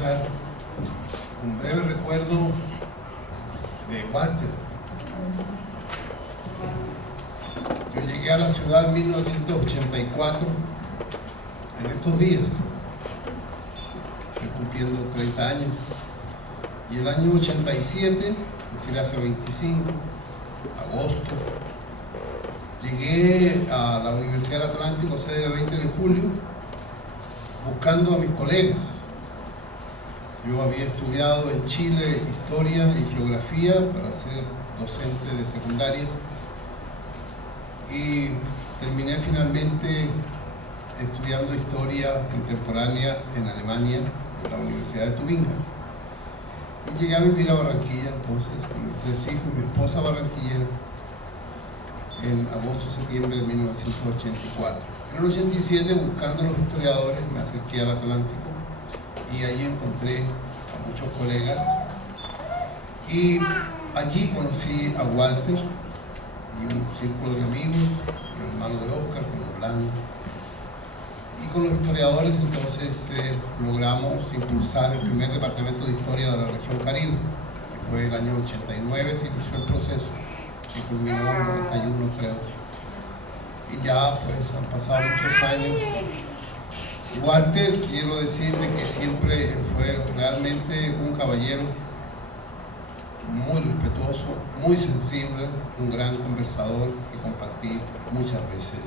tocar un breve recuerdo de Walter. Yo llegué a la ciudad en 1984, en estos días, estoy cumpliendo 30 años, y el año 87, es decir, hace 25, agosto, llegué a la Universidad del Atlántico, sede de 20 de julio, buscando a mis colegas. Yo había estudiado en Chile Historia y Geografía para ser docente de secundaria y terminé finalmente estudiando Historia Contemporánea en Alemania, en la Universidad de Tubinga. Y llegué a vivir a Barranquilla entonces, con mis 3 hijos, mi esposa barranquillera, en agosto-septiembre de 1984. En el 87, buscando a los historiadores, me acerqué al Atlántico y allí encontré a muchos colegas y allí conocí a Walter y un círculo de amigos, mi hermano de Oscar, con Orlando, y con los historiadores entonces logramos impulsar el primer departamento de historia de la región Caribe, que fue el año 89, se inició el proceso que culminó en el 91, creo, y ya pues han pasado muchos años. Walter, quiero decirle que siempre fue realmente un caballero muy respetuoso, muy sensible, un gran conversador, y compartí muchas veces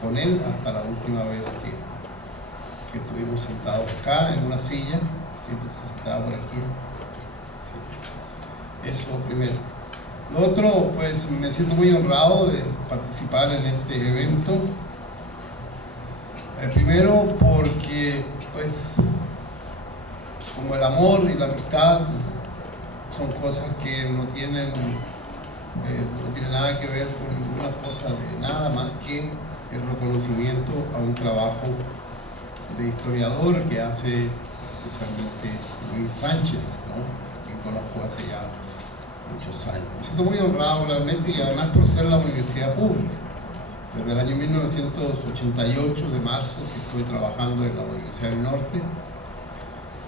con él, hasta la última vez que estuvimos sentados acá en una silla, siempre se sentaba por aquí. Sí. Eso primero. Lo otro, pues me siento muy honrado de participar en este evento. Primero porque, pues, como el amor y la amistad son cosas que no tienen nada que ver con ninguna cosa de nada más que el reconocimiento a un trabajo de historiador que hace especialmente Luis Sánchez, ¿no?, que conozco hace ya muchos años. Me siento muy honrado realmente, y además por ser la universidad pública. Desde el año 1988, de marzo, que estoy trabajando en la Universidad del Norte.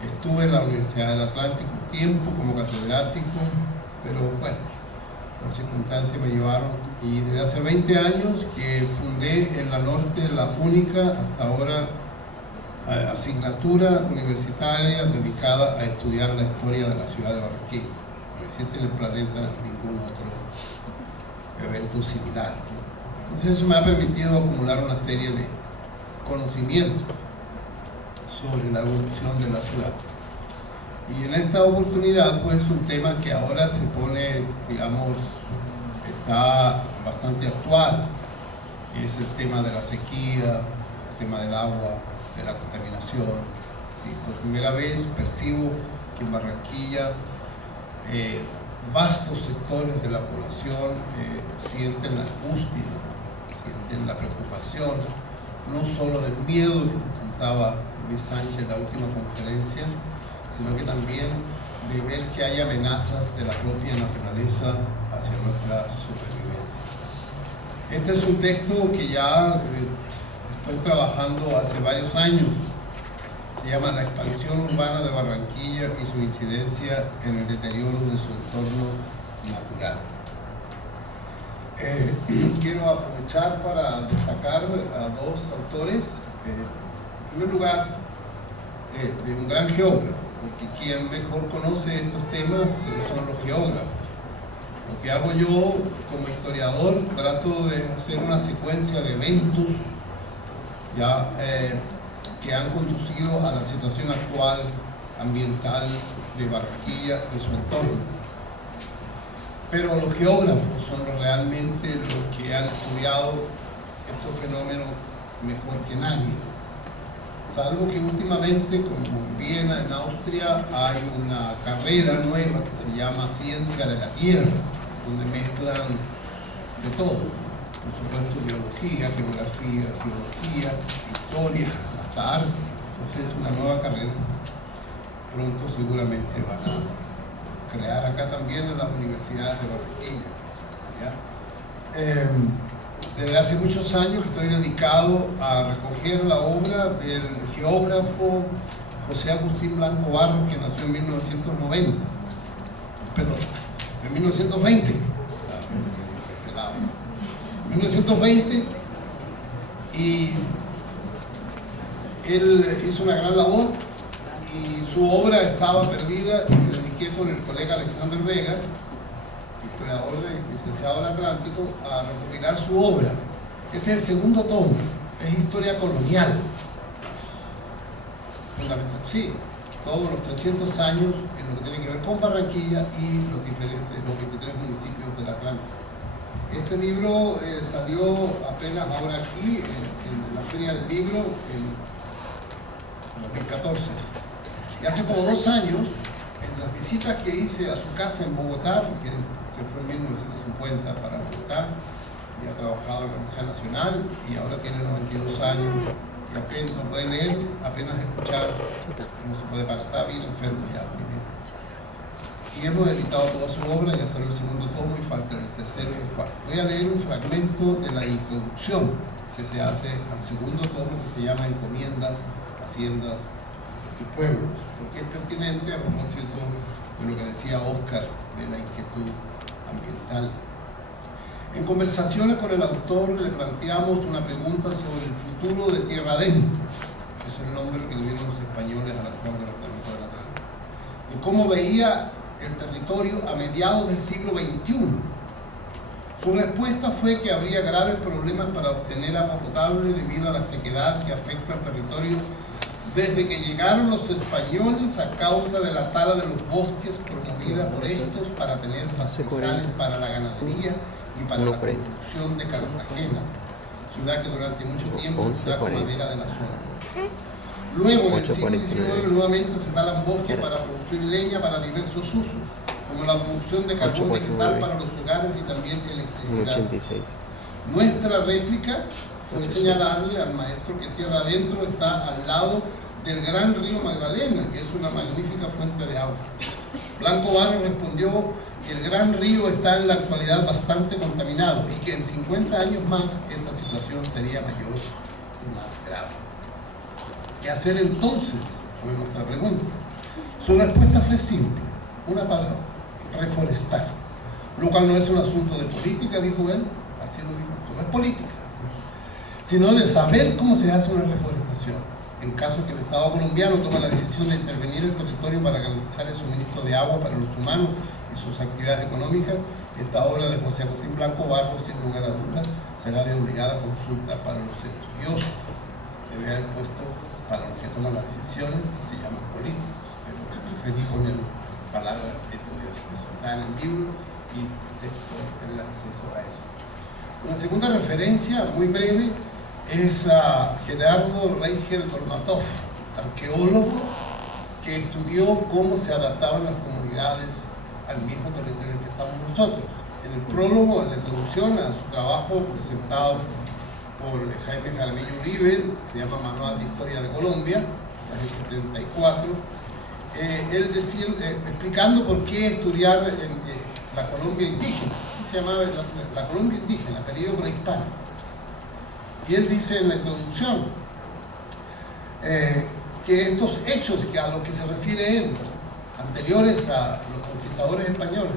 Estuve en la Universidad del Atlántico un tiempo como catedrático, pero bueno, las circunstancias me llevaron. Y desde hace 20 años que fundé en la Norte la única, hasta ahora, asignatura universitaria dedicada a estudiar la historia de la ciudad de Barranquilla. No existe en el planeta ningún otro evento similar. Entonces eso me ha permitido acumular una serie de conocimientos sobre la evolución de la ciudad. Y en esta oportunidad, pues, un tema que ahora se pone, digamos, está bastante actual, que es el tema de la sequía, el tema del agua, de la contaminación. ¿Sí? Por primera vez percibo que en Barranquilla vastos sectores de la población sienten la angustia, sienten la preocupación, no solo del miedo que contaba Luis Sánchez en la última conferencia, sino que también de ver que hay amenazas de la propia naturaleza hacia nuestra supervivencia. Este es un texto que ya estoy trabajando hace varios años. Se llama La expansión urbana de Barranquilla y su incidencia en el deterioro de su entorno natural. Quiero aprovechar para destacar a dos autores. En primer lugar, de un gran geógrafo, porque quien mejor conoce estos temas son los geógrafos. Lo que hago yo como historiador, trato de hacer una secuencia de eventos ya que han conducido a la situación actual ambiental de Barranquilla y su entorno. Pero los geógrafos son realmente los que han estudiado estos fenómenos mejor que nadie. Salvo que últimamente, como en Viena, en Austria, hay una carrera nueva que se llama Ciencia de la Tierra, donde mezclan de todo. Por supuesto, biología, geografía, geología, historia, hasta arte. Entonces es una nueva carrera. Pronto seguramente van a crear acá también en las universidades de Barranquilla. Desde hace muchos años que estoy dedicado a recoger la obra del geógrafo José Agustín Blanco Barros, que nació en 1990, perdón, en 1920, 1920, y él hizo una gran labor y su obra estaba perdida. Me dediqué con el colega Alexander Vega, historiador licenciado del Atlántico, a recopilar su obra. Este es el segundo tomo, es historia colonial. Sí, todos los 300 años en lo que tiene que ver con Barranquilla y los 23 municipios del Atlántico. Este libro salió apenas ahora aquí, en la Feria del Libro, en 2014. Y hace como 2 años, en las visitas que hice a su casa en Bogotá, porque se fue en 1950 para Bogotá, y ha trabajado en la Universidad Nacional, y ahora tiene 92 años, y apenas no puede leer, apenas escuchar, no se puede parar, está bien enfermo ya. Y hemos editado toda su obra, ya salió el segundo tomo y falta el tercero y el cuarto. Voy a leer un fragmento de la introducción que se hace al segundo tomo, que se llama Encomiendas, Haciendas y Pueblos, porque es pertinente a propósito de lo que decía Oscar de la inquietud ambiental. En conversaciones con el autor le planteamos una pregunta sobre el futuro de Tierra Adentro, que es el nombre que le dieron los españoles al actual departamento del Atlántico, y cómo veía el territorio a mediados del siglo XXI. Su respuesta fue que habría graves problemas para obtener agua potable debido a la sequedad que afecta al territorio desde que llegaron los españoles a causa de la tala de los bosques promovida por estos para tener pastizales para la ganadería y para la construcción de Cartagena, ciudad que durante mucho tiempo trajo madera de la zona. Luego, en el siglo XIX, nuevamente se talan bosques para producir leña para diversos usos, como la producción de carbón vegetal para los hogares y también electricidad. Nuestra réplica fue señalarle al maestro que Tierra Adentro está al lado del gran río Magdalena, que es una magnífica fuente de agua. Blanco Barros respondió que el gran río está en la actualidad bastante contaminado y que en 50 años más esta situación sería mayor y más grave. ¿Qué hacer entonces? Fue nuestra pregunta. Su respuesta fue simple, una palabra: reforestar. Lo cual no es un asunto de política, dijo él, así lo dijo, no es política, sino de saber cómo se hace una reforestación. En caso que el Estado colombiano tome la decisión de intervenir en el territorio para garantizar el suministro de agua para los humanos y sus actividades económicas, esta obra de José Agustín Blanco Barros, sin lugar a dudas, será de obligada consulta para los estudiosos. Debe haber puesto para los que toman las decisiones, que se llaman políticos, pero preferí poner palabras estudiosos. Eso está en el libro y pueden tener acceso a eso. Una segunda referencia, muy breve, es a Gerardo Reigel Dormatov, arqueólogo que estudió cómo se adaptaban las comunidades al mismo territorio en que estamos nosotros. En el prólogo, en la introducción a su trabajo presentado por Jaime Jaramillo Uribe, que se llama Manual de Historia de Colombia, año 74, él decía, explicando por qué estudiar la Colombia indígena, así se llamaba la Colombia indígena, periodo prehispánico. Y él dice en la introducción que estos hechos a los que se refiere él, anteriores a los conquistadores españoles,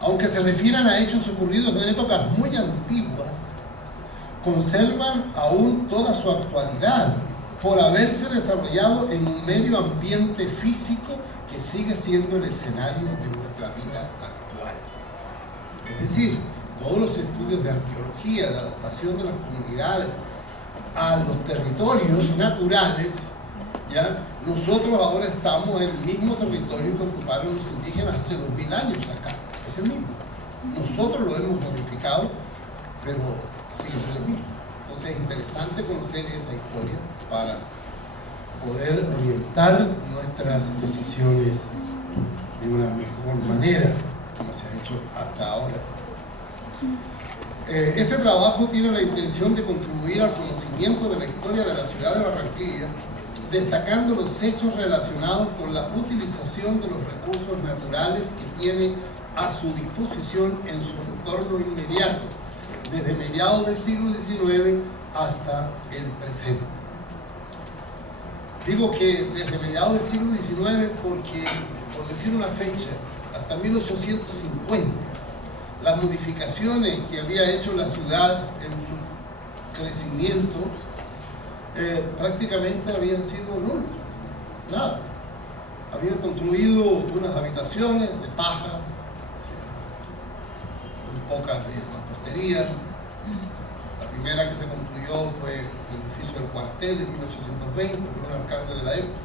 aunque se refieran a hechos ocurridos en épocas muy antiguas, conservan aún toda su actualidad por haberse desarrollado en un medio ambiente físico que sigue siendo el escenario de nuestra vida actual. Es decir, todos los estudios de arqueología, de adaptación de las comunidades a los territorios naturales, ¿ya? Nosotros ahora estamos en el mismo territorio que ocuparon los indígenas hace 2000 años acá, es el mismo. Nosotros lo hemos modificado, pero sigue siendo el mismo. Entonces es interesante conocer esa historia para poder orientar nuestras decisiones de una mejor manera, como se ha hecho hasta ahora. Este trabajo tiene la intención de contribuir al conocimiento de la historia de la ciudad de Barranquilla, destacando los hechos relacionados con la utilización de los recursos naturales que tiene a su disposición en su entorno inmediato, desde mediados del siglo XIX hasta el presente. Digo que desde mediados del siglo XIX porque, por decir una fecha, hasta 1850, las modificaciones que había hecho la ciudad en su crecimiento prácticamente habían sido nulos, nada. Habían construido unas habitaciones de paja, pocas de mampostería. La primera que se construyó fue el edificio del cuartel en 1820, por un alcalde de la época.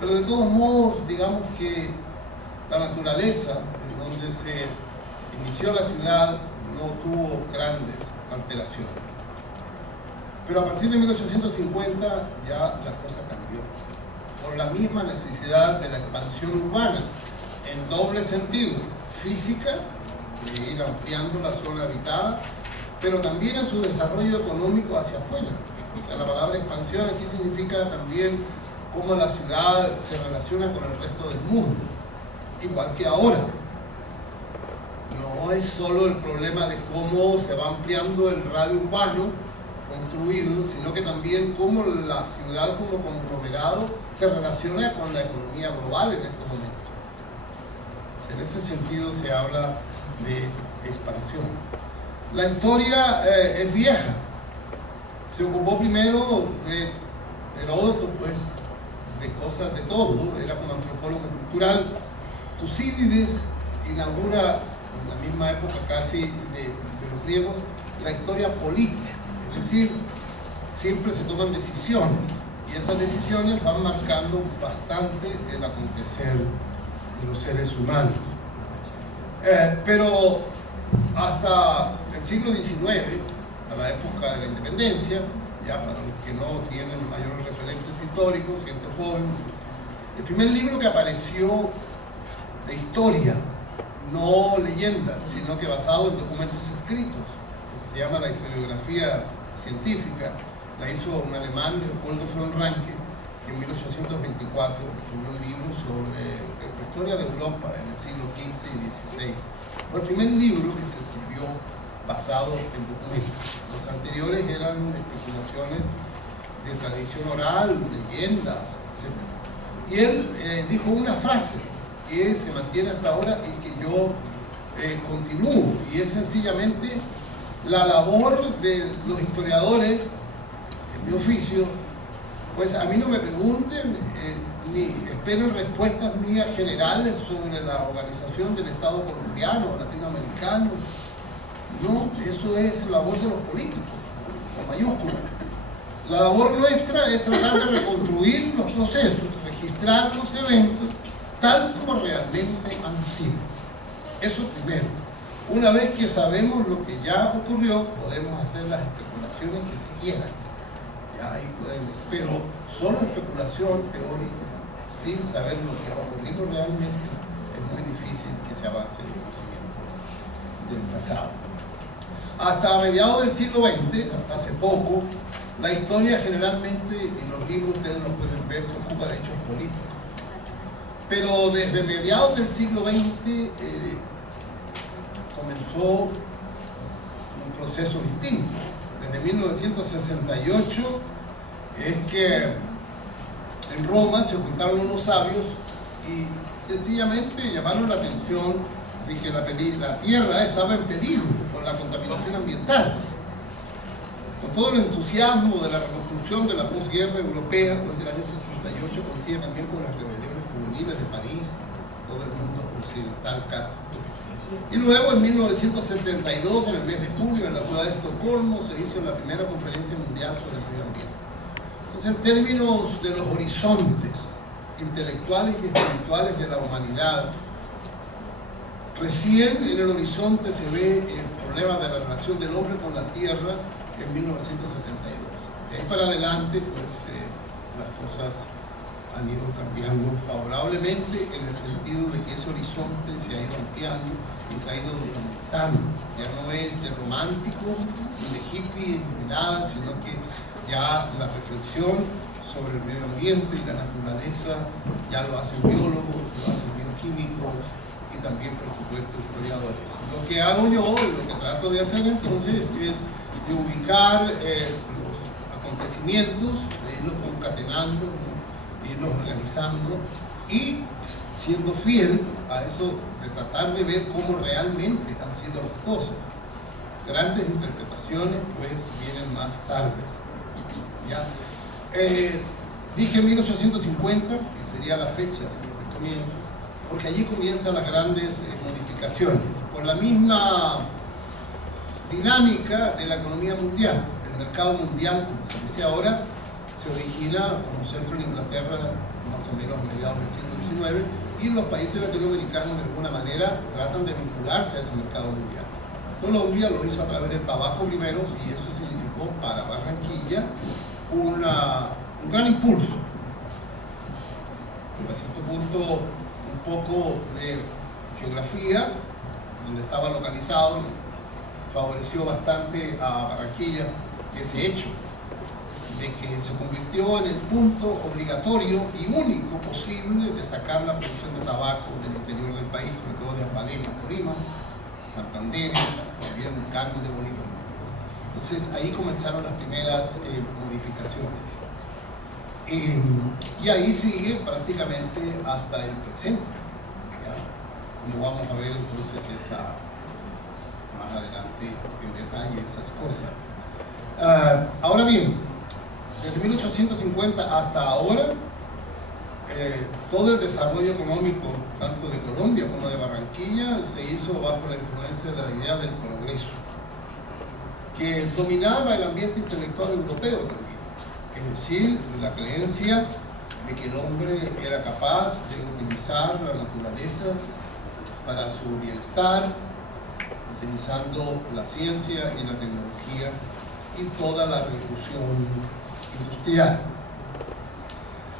Pero de todos modos, digamos que la naturaleza en donde se inició la ciudad no tuvo grandes alteraciones. Pero a partir de 1850 ya la cosa cambió, por la misma necesidad de la expansión urbana, en doble sentido, física, de ir ampliando la zona habitada, pero también en su desarrollo económico hacia afuera. O sea, la palabra expansión aquí significa también cómo la ciudad se relaciona con el resto del mundo, igual que ahora. No es solo el problema de cómo se va ampliando el radio urbano construido, sino que también cómo la ciudad como conglomerado se relaciona con la economía global en este momento. En ese sentido se habla de expansión. La historia es vieja. Se ocupó primero de Heródoto, pues, de cosas de todo, era como antropólogo cultural. Tucídides inaugura, en la misma época casi de los griegos, la historia política. Es decir, siempre se toman decisiones y esas decisiones van marcando bastante el acontecer de los seres humanos. Pero hasta el siglo XIX, a la época de la independencia, ya para los que no tienen mayores referentes históricos, gente joven, el primer libro que apareció de historia, no leyendas, sino que basado en documentos escritos, que se llama la historiografía científica, la hizo un alemán, Leopoldo von Ranke, que en 1824 escribió un libro sobre la historia de Europa en el siglo XV y XVI. Fue el primer libro que se escribió basado en documentos. Los anteriores eran especulaciones de tradición oral, leyendas, etc. Y él dijo una frase que se mantiene hasta ahora y que yo continúo, y es sencillamente la labor de los historiadores, en mi oficio, pues a mí no me pregunten ni esperen respuestas mías generales sobre la organización del Estado colombiano o latinoamericano. No, eso es labor de los políticos, con mayúsculas. La labor nuestra es tratar de reconstruir los procesos, registrar los eventos tal como realmente han sido. Eso primero. Una vez que sabemos lo que ya ocurrió, podemos hacer las especulaciones que se quieran. Ya ahí pueden, pero solo especulación teórica, sin saber lo que ha ocurrido realmente, es muy difícil que se avance en el conocimiento del pasado. Hasta mediados del siglo XX, hasta hace poco, la historia generalmente, en los libros ustedes lo pueden ver, se ocupa de hechos políticos. Pero desde mediados del siglo XX comenzó un proceso distinto. Desde 1968 es que en Roma se juntaron unos sabios y sencillamente llamaron la atención de que la tierra estaba en peligro por la contaminación ambiental. Con todo el entusiasmo de la reconstrucción de la posguerra europea, pues el año 68 coincide también con las rebeliones juveniles de París, todo el mundo occidental casi. Y luego en 1972, en el mes de julio, en la ciudad de Estocolmo, se hizo la primera conferencia mundial sobre el medio ambiente. Entonces, en términos de los horizontes intelectuales y espirituales de la humanidad, recién en el horizonte se ve el problema de la relación del hombre con la tierra en 1972. De ahí para adelante, pues las cosas han ido cambiando favorablemente en el sentido de que ese horizonte se ha ido ampliando y se ha ido documentando. Ya no es de romántico, ni de hippie, ni de nada, sino que ya la reflexión sobre el medio ambiente y la naturaleza ya lo hacen biólogos, lo hacen bioquímicos y también, por supuesto, historiadores. Lo que hago yo, lo que trato de hacer entonces es de ubicar los acontecimientos, de irlos con concatenando, ¿no? Irlos organizando y siendo fiel a eso de tratar de ver cómo realmente han sido las cosas. Grandes interpretaciones pues vienen más tarde. ¿Ya? Dije 1850, que sería la fecha del comienzo, porque allí comienzan las grandes modificaciones, por la misma dinámica de la economía mundial. El mercado mundial, como se dice ahora, se origina como centro en Inglaterra, más o menos a mediados del siglo XIX, y los países latinoamericanos de alguna manera tratan de vincularse a ese mercado mundial. Colombia lo hizo a través del tabaco primero, y eso significó para Barranquilla un gran impulso. A cierto punto, un poco de geografía, donde estaba localizado, favoreció bastante a Barranquilla ese hecho de que se convirtió en el punto obligatorio y único posible de sacar la producción de tabaco del interior del país, sobre todo de Ambalema, Tolima, Santander, también Carmen de Bolívar. Entonces ahí comenzaron las primeras modificaciones. Y ahí sigue prácticamente hasta el presente, ¿ya? Como vamos a ver entonces más adelante en detalle esas cosas. Ahora bien, desde 1850 hasta ahora, todo el desarrollo económico, tanto de Colombia como de Barranquilla, se hizo bajo la influencia de la idea del progreso, que dominaba el ambiente intelectual europeo también. Es decir, la creencia de que el hombre era capaz de utilizar la naturaleza para su bienestar, utilizando la ciencia y la tecnología y toda la revolución industrial.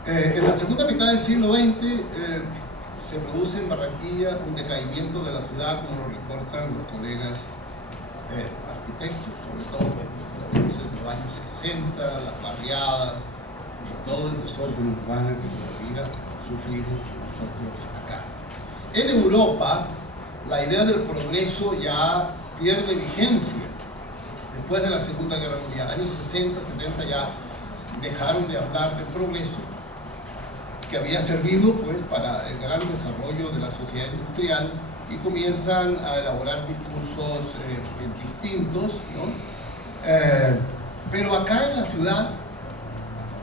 En la segunda mitad del siglo XX se produce en Barranquilla un decaimiento de la ciudad, como lo reportan los colegas arquitectos, sobre todo en los años 60, las barriadas y todo el desorden urbano que todavía sufrimos nosotros acá. En Europa, la idea del progreso ya pierde vigencia después de la Segunda Guerra Mundial. Años 60, 70 ya dejaron de hablar del progreso, que había servido pues para el gran desarrollo de la sociedad industrial, y comienzan a elaborar discursos distintos, ¿no? Pero acá en la ciudad,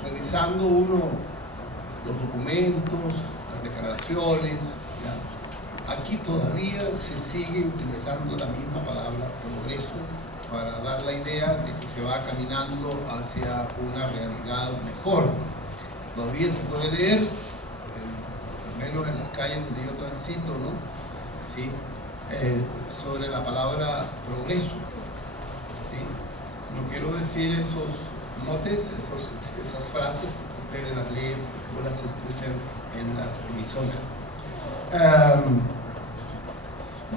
revisando uno los documentos, las declaraciones, ¿ya? Aquí todavía se sigue utilizando la misma palabra progreso para dar la idea de que se va caminando hacia una realidad mejor. Todavía se puede leer, al menos en las calles donde yo transito, ¿no? ¿Sí? Sobre la palabra progreso. ¿Sí? No quiero decir esos motes, esas frases, ustedes las leen o las escuchan en las emisoras.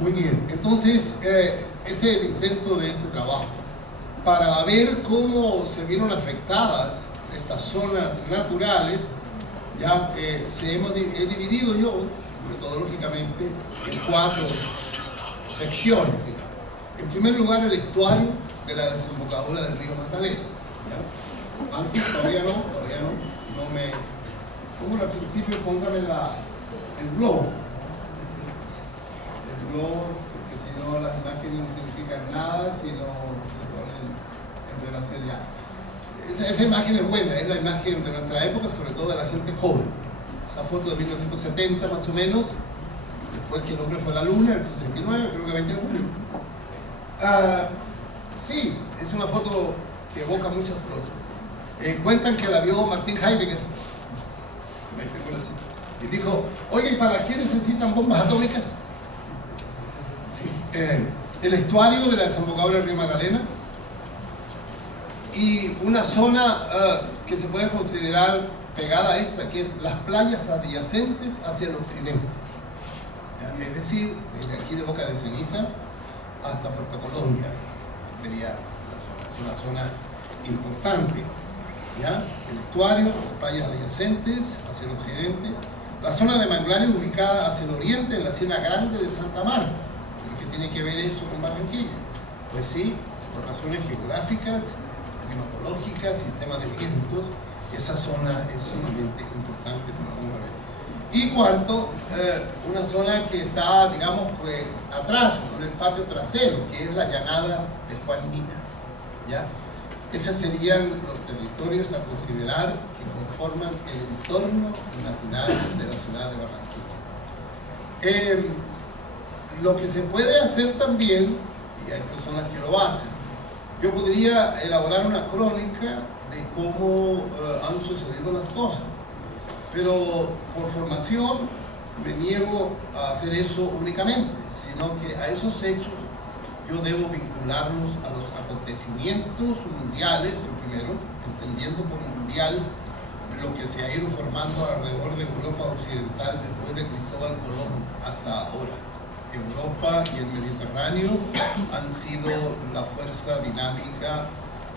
Muy bien, entonces ese es el intento de este trabajo, para ver cómo se vieron afectadas estas zonas naturales. Ya he dividido yo metodológicamente en 4 secciones, digamos. En primer lugar, el estuario de la desembocadura del río Magdalena, ¿ya? Antes todavía no me... Como al principio, póngame el globo, porque si no las imágenes no significan nada, sino se ponen en relación ya. Esa imagen es buena, es la imagen de nuestra época, sobre todo de la gente joven. Esa foto de 1970 más o menos, después que el hombre fue a la luna, en el 69, creo que 20 de julio. Sí, es una foto que evoca muchas cosas. Cuentan que la vio Martin Heidegger, y dijo, oye, ¿y para qué necesitan bombas atómicas? Sí. El estuario de la desembocadura del río Magdalena, y una zona que se puede considerar pegada a esta, que es las playas adyacentes hacia el occidente. Es decir, desde aquí de Boca de Ceniza hasta Puerto Colombia, sería una zona importante. ¿Ya? El estuario, las playas adyacentes hacia el occidente, la zona de manglares ubicada hacia el oriente en la Siena Grande de Santa Marta. ¿Qué tiene que ver eso con Barranquilla? Pues sí, por razones geográficas, climatológicas, sistemas de vientos, Esa zona es sumamente importante para uno ver. Y cuarto, una zona que está, digamos, pues, atrás, en el patio trasero, que es la llanada de Juan Mina, ¿ya? Esos serían los territorios a considerar que conforman el entorno natural de la ciudad de Barranquilla. Lo que se puede hacer también, y hay personas que lo hacen, yo podría elaborar una crónica de cómo han sucedido las cosas, pero por formación me niego a hacer eso únicamente, sino que a esos hechos yo debo vincularlos a los acontecimientos mundiales, primero, entendiendo por mundial lo que se ha ido formando alrededor de Europa Occidental después de Cristóbal Colón hasta ahora. Europa y el Mediterráneo han sido la fuerza dinámica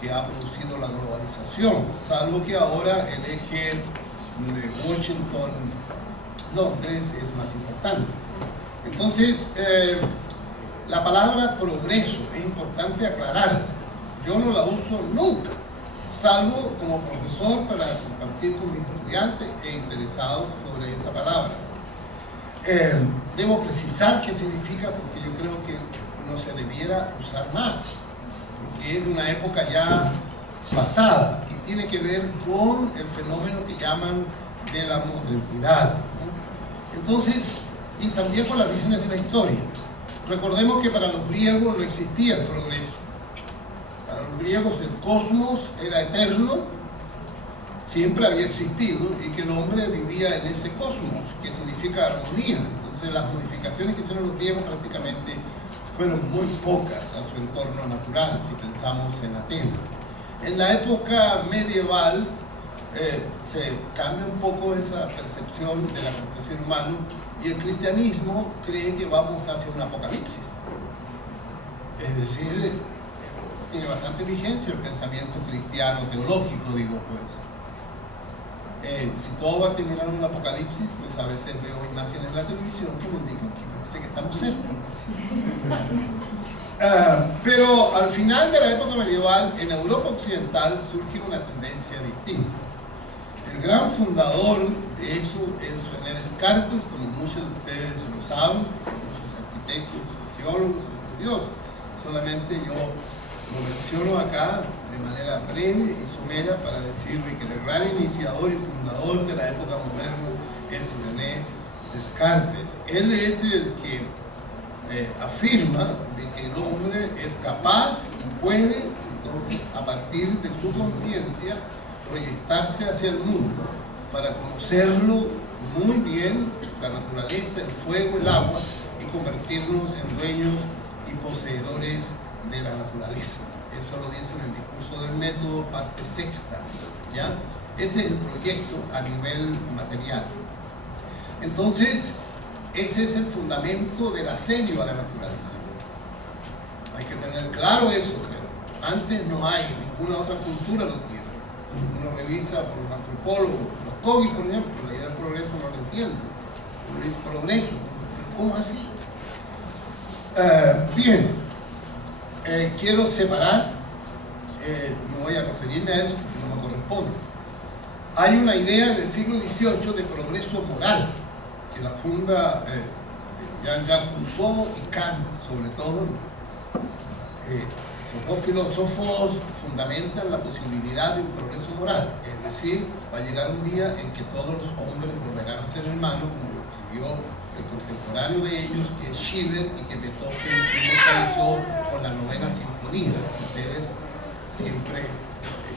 que ha producido la globalización, salvo que ahora el eje de Washington-Londres es más importante. Entonces, la palabra progreso es importante aclarar. Yo no la uso nunca, salvo como profesor para compartir con mis estudiantes e interesados sobre esa palabra. Debo precisar qué significa, porque yo creo que no se debiera usar más, porque es de una época ya pasada y tiene que ver con el fenómeno que llaman de la modernidad, ¿no? Entonces, y también con las visiones de la historia. Recordemos que para los griegos no existía el progreso. Para los griegos el cosmos era eterno, siempre había existido, y que el hombre vivía en ese cosmos, que significa armonía. Entonces las modificaciones que hicieron los griegos prácticamente fueron muy pocas a su entorno natural, si pensamos en Atenas. En la época medieval se cambia un poco esa percepción del acontecer humano, y el cristianismo cree que vamos hacia un apocalipsis. Es decir, tiene bastante vigencia el pensamiento cristiano, teológico, digo pues. Si todo va a terminar en un apocalipsis, pues a veces veo imágenes en la televisión que me indican que parece que estamos cerca. Pero al final de la época medieval, en Europa Occidental surge una tendencia distinta. El gran fundador de eso es René Descartes, como muchos de ustedes lo saben, muchos arquitectos, sociólogos, estudiosos. Solamente yo lo menciono acá de manera breve y somera para decirle que el gran iniciador y fundador de la época moderna es René Descartes. Él es el que afirma de que el hombre es capaz y puede, entonces, a partir de su conciencia, proyectarse hacia el mundo para conocerlo muy bien, la naturaleza, el fuego, el agua, y convertirnos en dueños y poseedores de la naturaleza. Eso lo dice en el discurso del método, parte sexta, ¿ya? Ese es el proyecto a nivel material. Entonces, ese es el fundamento del asedio a la naturaleza. Hay que tener claro eso, creo. Antes no hay, ninguna otra cultura lo tiene. Uno revisa por los antropólogos, los cogis, por ejemplo, la idea del progreso no lo entiende. Uno dice progreso, ¿cómo así? Bien, quiero separar, no voy a referirme a eso porque no me corresponde. Hay una idea en el siglo XVIII de progreso moral, que la funda Jean-Jacques Rousseau y Kant, sobre todo. Los dos filósofos fundamentan la posibilidad de un progreso moral, es decir, va a llegar un día en que todos los hombres volverán a ser hermanos, como lo escribió el contemporáneo de ellos, que es Schiller, y que Beethoven inmortalizó con la novena sinfonía. Ustedes siempre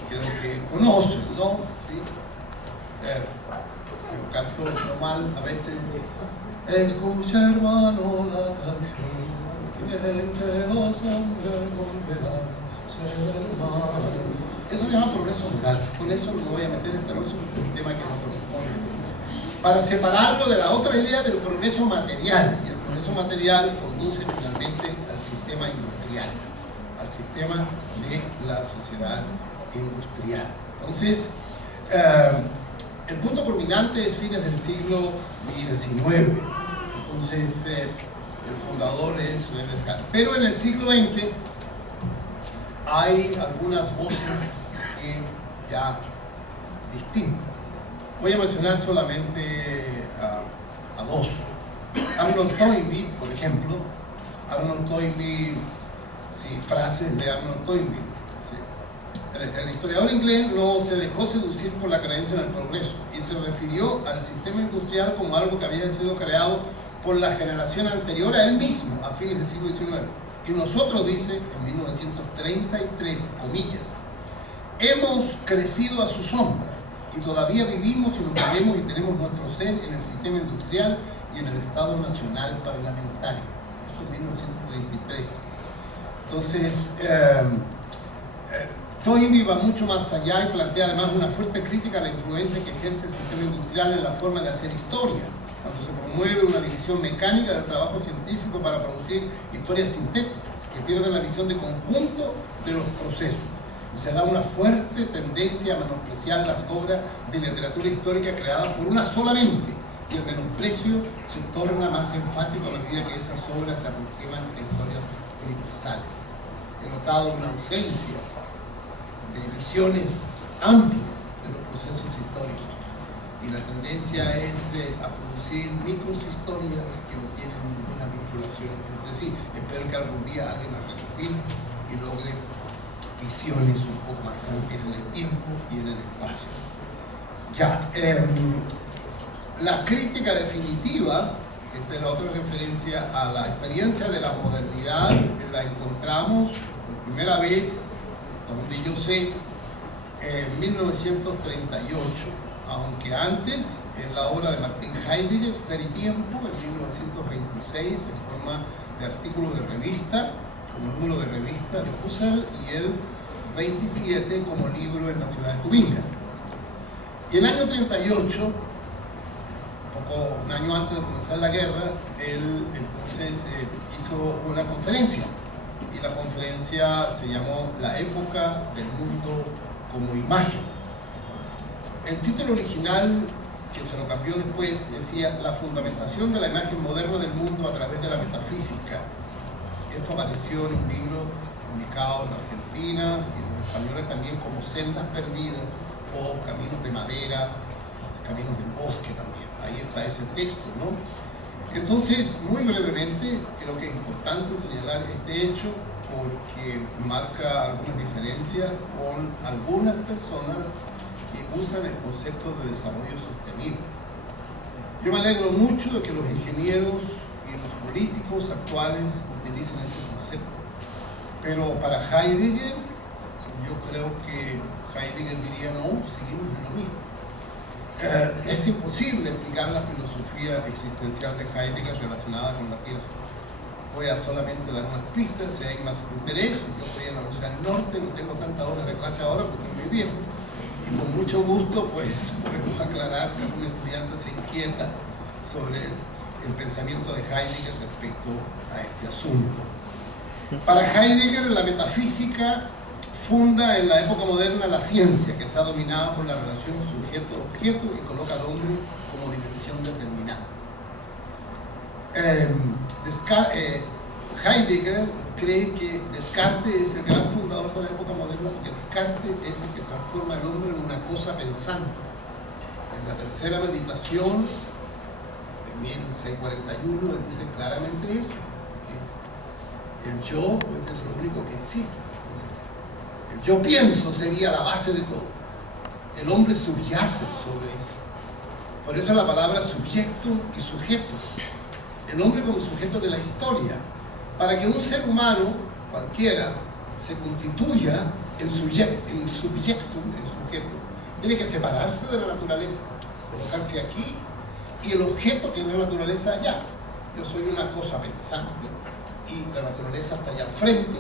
creo que conocen, ¿no? ¿Sí? Yo canto normal a veces. Escucha, hermano, la canción. Que los hombres volverán a ser hermanos. Eso se llama progreso moral. Con eso no me voy a meter esta noche porque es un tema que no corresponde. Para separarlo de la otra idea del progreso material. Y el progreso material conduce finalmente al sistema industrial, al sistema de la sociedad industrial. Entonces, el punto culminante es fines del siglo XIX. Entonces, el fundador es René Descartes. Pero en el siglo XX hay algunas voces que ya distintas. Voy a mencionar solamente a dos. Arnold Toynbee, por ejemplo. Arnold Toynbee, sí, frases de Arnold Toynbee. Sí. El historiador inglés no se dejó seducir por la creencia en el progreso y se refirió al sistema industrial como algo que había sido creado por la generación anterior a él mismo, a fines del siglo XIX. Y nosotros, dice, en 1933, comillas, hemos crecido a su sombra y todavía vivimos y nos movemos y tenemos nuestro ser en el sistema industrial y en el Estado Nacional Parlamentario. Eso es 1933. Entonces, Toynbee va mucho más allá y plantea además una fuerte crítica a la influencia que ejerce el sistema industrial en la forma de hacer historia, cuando se promueve una división mecánica del trabajo científico para producir historias sintéticas que pierden la visión de conjunto de los procesos. Y se da una fuerte tendencia a menospreciar las obras de literatura histórica creadas por una sola mente, y el menosprecio se torna más enfático a medida que esas obras se aproximan a historias universales. He notado una ausencia de visiones amplias de los procesos históricos, y la tendencia es a producir microhistorias que no tienen ninguna vinculación entre sí. Espero que algún día alguien las recopile y logre visiones un poco más amplias en el tiempo y en el espacio. Ya, la crítica definitiva, esta es la otra referencia a la experiencia de la modernidad, la encontramos por primera vez, donde yo sé, en 1938, aunque antes, en la obra de Martin Heidegger, Ser y Tiempo, en 1926, en forma de artículo de revista, como número de revista de Husserl, y el 27 como libro en la ciudad de Tubinga. Y el año 38, un año antes de comenzar la guerra, él entonces hizo una conferencia, y la conferencia se llamó La época del mundo como imagen. El título original, que se lo cambió después, decía La fundamentación de la imagen moderna del mundo a través de la metafísica. Esto apareció en un libro publicado en Argentina y en español también como Sendas Perdidas o Caminos de Madera, Caminos del Bosque también. Ahí está ese texto, ¿no? Entonces, muy brevemente, creo que es importante señalar este hecho porque marca algunas diferencias con algunas personas que usan el concepto de desarrollo sostenible. Yo me alegro mucho de que los ingenieros y los políticos actuales utilicen ese concepto, pero para Heidegger, yo creo que Heidegger diría no, seguimos en lo mismo. Es imposible explicar la filosofía existencial de Heidegger relacionada con la Tierra. Voy a solamente dar unas pistas si hay más interés. Yo estoy en la Universidad del Norte, no tengo tantas horas de clase ahora porque estoy muy viejo. Y con mucho gusto, pues, podemos aclarar si algún estudiante se inquieta sobre el pensamiento de Heidegger respecto a este asunto. Para Heidegger, la metafísica funda en la época moderna la ciencia, que está dominada por la relación sujeto-objeto y coloca al hombre como dimensión determinada. Heidegger cree que Descartes es el gran fundador de la época moderna, porque Descartes es el que transforma al hombre en una cosa pensante. En la tercera meditación, en 1641, él dice claramente eso, que el yo pues, es lo único que existe. El yo pienso sería la base de todo. El hombre subyace sobre eso. Por eso la palabra subjecto y sujeto. El hombre como sujeto de la historia. Para que un ser humano, cualquiera, se constituya en sujeto, tiene que separarse de la naturaleza, colocarse aquí, y el objeto que no es la naturaleza allá. Yo soy una cosa pensante, y la naturaleza está allá al frente,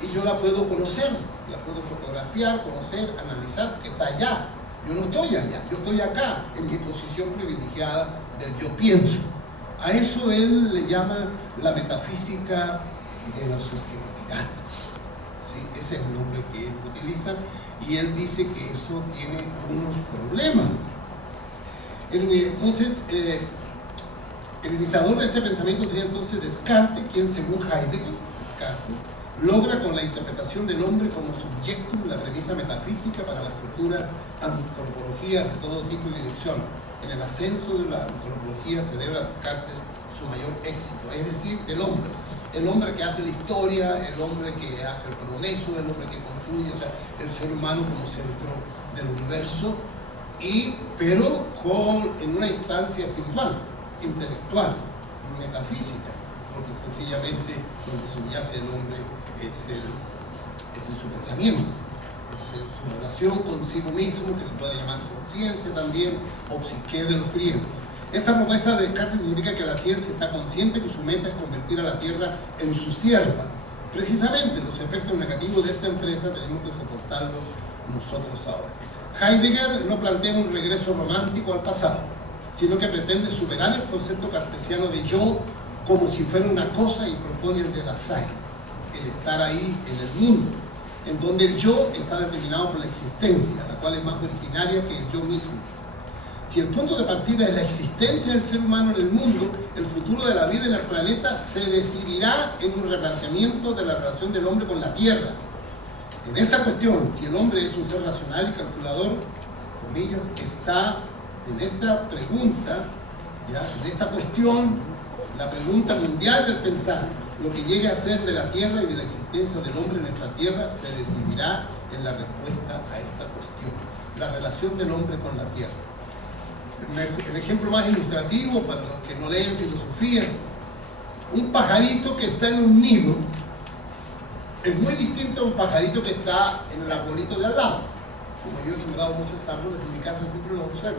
y yo la puedo conocer, la puedo fotografiar, conocer, analizar, que está allá. Yo no estoy allá, yo estoy acá, en mi posición privilegiada del yo pienso. A eso él le llama la metafísica de la subjetividad. ¿Sí? Ese es el nombre que él utiliza, y él dice que eso tiene unos problemas. Entonces, el iniciador de este pensamiento sería entonces Descartes, quien según Heidegger, Descartes, logra con la interpretación del hombre como subjectum la premisa metafísica para las futuras antropologías de todo tipo y dirección. En el ascenso de la antropología celebra Descartes su mayor éxito, es decir, el hombre que hace la historia, el hombre que hace el progreso, el hombre que construye, o sea, el ser humano como centro del universo, pero en una instancia espiritual, intelectual, metafísica, porque sencillamente donde subyace el hombre es en su pensamiento, es en su relación consigo mismo, que se puede llamar conciencia también, o psique de los griegos. Esta propuesta de Descartes significa que la ciencia está consciente que su meta es convertir a la Tierra en su sierva. Precisamente los efectos negativos de esta empresa tenemos que soportarlos nosotros ahora. Heidegger no plantea un regreso romántico al pasado, sino que pretende superar el concepto cartesiano de yo como si fuera una cosa y propone el de Dasein, el estar ahí en el mundo, en donde el yo está determinado por la existencia, la cual es más originaria que el yo mismo. Si el punto de partida es la existencia del ser humano en el mundo, el futuro de la vida en el planeta se decidirá en un replanteamiento de la relación del hombre con la Tierra. En esta cuestión, si el hombre es un ser racional y calculador, comillas, está en esta pregunta, en esta cuestión, la pregunta mundial del pensar, lo que llegue a ser de la Tierra y de la existencia del hombre en esta Tierra se decidirá en la respuesta a esta cuestión, la relación del hombre con la Tierra. El ejemplo más ilustrativo para los que no leen filosofía, un pajarito que está en un nido es muy distinto a un pajarito que está en el arbolito de al lado. Como yo he sembrado muchos árboles en mi casa, siempre los observo,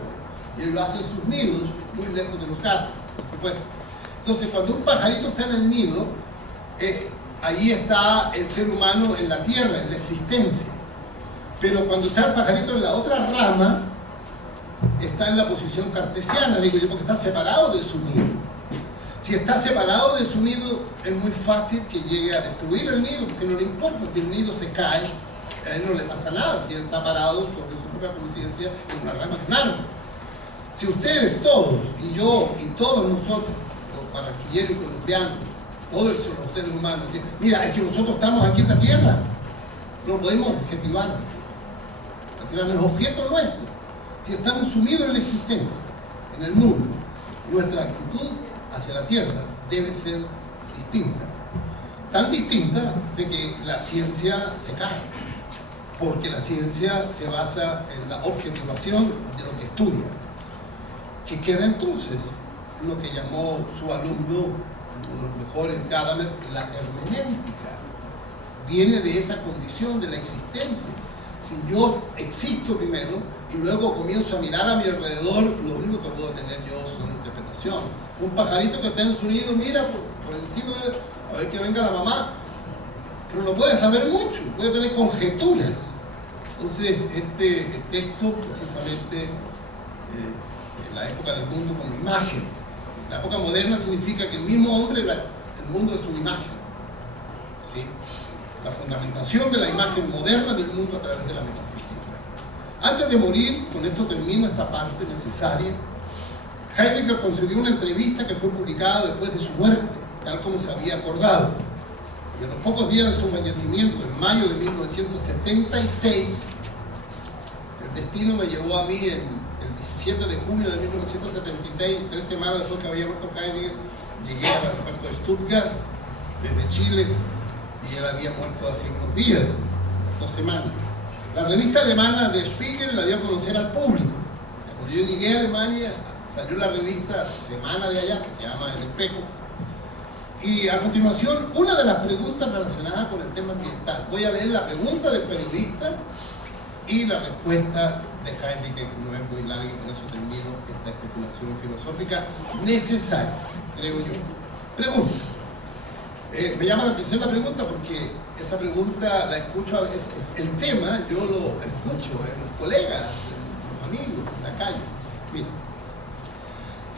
y ellos hacen sus nidos muy lejos de los gatos, por supuesto. Entonces, cuando un pajarito está en el nido, ahí está el ser humano en la tierra, en la existencia. Pero cuando está el pajarito en la otra rama, está en la posición cartesiana, digo yo, porque está separado de su nido. Si está separado de su nido, es muy fácil que llegue a destruir el nido, porque no le importa si el nido se cae, a él no le pasa nada, si él está parado sobre su propia conciencia en una rama de un árbol. Si ustedes todos, y yo, y todos nosotros, los barranquilleros y colombianos, todos los seres humanos, dicen, mira, es que nosotros estamos aquí en la tierra, no podemos objetivar, la tierra no es objeto nuestro. Si estamos sumidos en la existencia, en el mundo, nuestra actitud hacia la Tierra debe ser distinta. Tan distinta de que la ciencia se cae, porque la ciencia se basa en la objetivación de lo que estudia. ¿Qué queda entonces? Lo que llamó su alumno, uno de los mejores, Gadamer, la hermenéutica. Viene de esa condición de la existencia. Si yo existo primero y luego comienzo a mirar a mi alrededor, lo único que puedo tener yo son interpretaciones. Un pajarito que está en su nido mira por encima de él, a ver que venga la mamá, pero no puede saber mucho, puede tener conjeturas. Entonces, este texto, precisamente, en la época del mundo como imagen. La época moderna significa que el mismo hombre, el mundo es una imagen. ¿Sí? La fundamentación de la imagen moderna del mundo a través de la metafísica. Antes de morir, con esto termino esta parte necesaria, Heidegger concedió una entrevista que fue publicada después de su muerte, tal como se había acordado. Y a los pocos días de su fallecimiento, en mayo de 1976, el destino me llevó a mí el 17 de junio de 1976, 3 semanas después que había muerto Heidegger, llegué al aeropuerto de Stuttgart, desde Chile, y él había muerto hace unos días, 2 semanas. La revista alemana Der Spiegel la dio a conocer al público. O sea, cuando yo llegué a Alemania, salió la revista Semana de allá, que se llama El Espejo, y a continuación una de las preguntas relacionadas con el tema ambiental. Voy a leer la pregunta del periodista y la respuesta de Heidegger, que no es muy larga, y con eso termino esta especulación filosófica necesaria, creo yo. Pregunta. Me llama la atención la pregunta porque esa pregunta la escucho a veces, el tema yo lo escucho en los colegas, en los amigos, en la calle. Mira.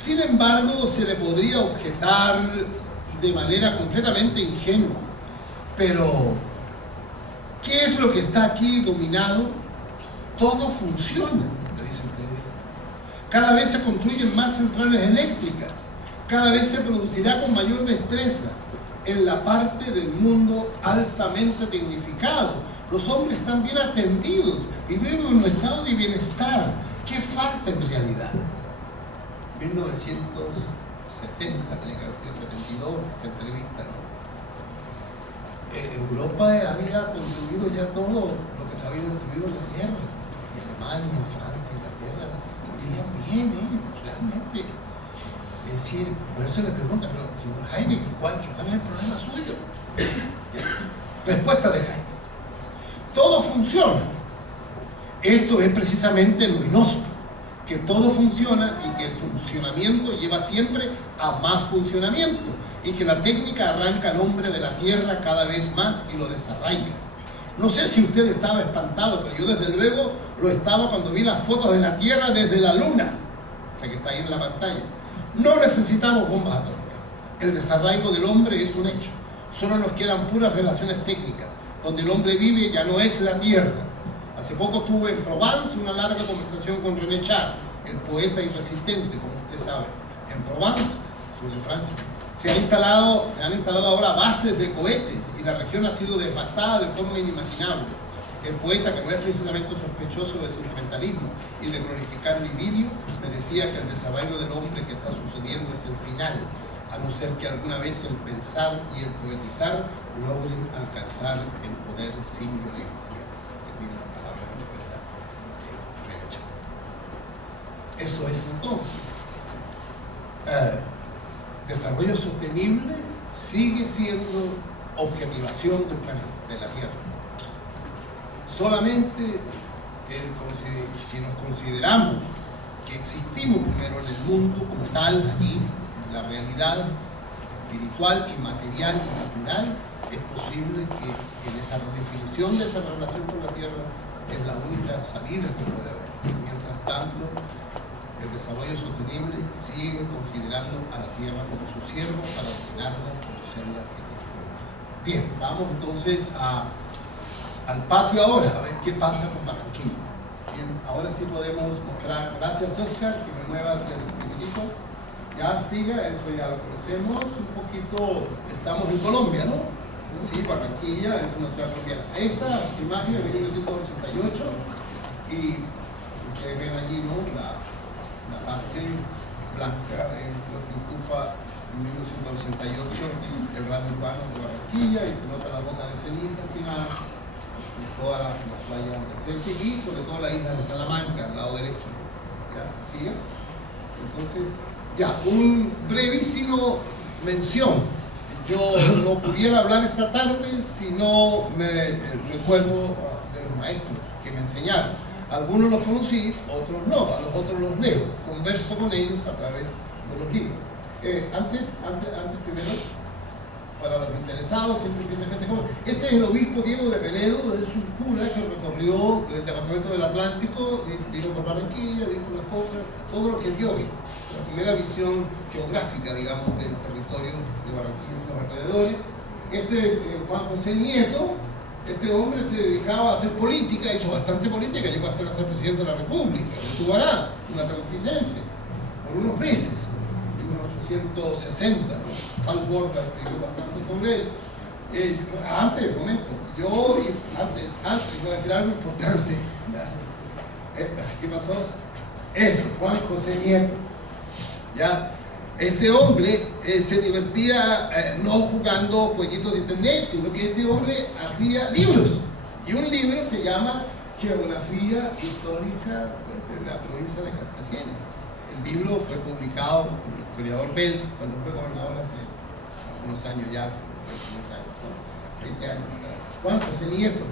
Sin embargo, se le podría objetar de manera completamente ingenua, pero ¿qué es lo que está aquí dominado? Todo funciona, le dice el periodista. Cada vez se construyen más centrales eléctricas, cada vez se producirá con mayor destreza. en la parte del mundo altamente tecnificado. Los hombres están bien atendidos y viven en un estado de bienestar. ¿Qué falta en realidad? 1970, tiene que haber sido 72, esta entrevista, ¿no? Europa había construido ya todo lo que se había destruido en la guerra. Y Alemania, Francia, Inglaterra, vivían bien, realmente. Es decir, por eso le preguntan, pero señor Jaime, ¿cuál es el problema suyo? Respuesta de Jaime: todo funciona. Esto es precisamente lo inhóspito, que todo funciona y que el funcionamiento lleva siempre a más funcionamiento, y que la técnica arranca al hombre de la tierra cada vez más y lo desarraiga. No sé si usted estaba espantado, pero yo desde luego lo estaba cuando vi las fotos de la tierra desde la luna, o sea que está ahí en la pantalla. No necesitamos bombas atómicas. El desarraigo del hombre es un hecho. Solo nos quedan puras relaciones técnicas. Donde el hombre vive ya no es la tierra. Hace poco tuve en Provence una larga conversación con René Char, el poeta y resistente, como usted sabe. En Provence, sur de Francia, se han instalado ahora bases de cohetes y la región ha sido devastada de forma inimaginable. El poeta, que no es precisamente sospechoso de sentimentalismo y de glorificar el idilio, me decía que el desarraigo del hombre que está sucediendo es el final, a no ser que alguna vez el pensar y el poetizar logren alcanzar el poder sin violencia. Termina la palabra de verdad. Eso es entonces. Desarrollo sostenible sigue siendo objetivación del planeta, de la Tierra. Solamente si nos consideramos que existimos primero en el mundo como tal, allí, en la realidad espiritual y material y natural, es posible que en esa definición de esa relación con la Tierra es la única salida que puede haber. Mientras tanto, el desarrollo sostenible sigue considerando a la Tierra como su siervo para ordenarla como célula que transforma. Bien, vamos entonces al patio ahora, a ver qué pasa con Barranquilla. Bien, ahora sí podemos mostrar. Gracias, Oscar, que me muevas el minutito. Ya siga, eso ya lo conocemos. Un poquito, estamos en Colombia, ¿no? Sí, Barranquilla es una ciudad colombiana. Esta imagen es de 1988 y ustedes ven allí, ¿no? La parte blanca en lo que ocupa en 1988 el radio urbano de Barranquilla, y se nota la boca de ceniza al final, toda la playa presente y sobre todo la isla de Salamanca al lado derecho. ¿Ya? ¿Sigue? Entonces, ya, un brevísimo mención. Yo no pudiera hablar esta tarde si no me recuerdo de los maestros que me enseñaron. Algunos los conocí, otros no, a los otros los leo, converso con ellos a través de los libros. Antes primero, para los interesados, siempre empieza gente joven. Este es el obispo Diego de Penedo, es un cura que recorrió el departamento del Atlántico, vino por Barranquilla, dijo las cosas, todo lo que vio, la primera visión geográfica, digamos, del territorio de Barranquilla y sus alrededores. Juan José Nieto, este hombre se dedicaba a hacer política, hizo bastante política, llegó a ser presidente de la República, de Tubará, una transicense, por unos meses, en 1860, ¿no? Falsborda escribió bastante sobre él. Antes, un momento, antes, voy a decir algo importante. ¿Qué pasó? Juan José Nieto. ¿Ya? Este hombre se divertía no jugando jueguitos de internet, sino que este hombre hacía libros. Y un libro se llama Geografía Histórica de la provincia de Cartagena. El libro fue publicado por el historiador Bell cuando fue gobernador hace unos años ya, ¿no? 20 años. Juan José Nieto.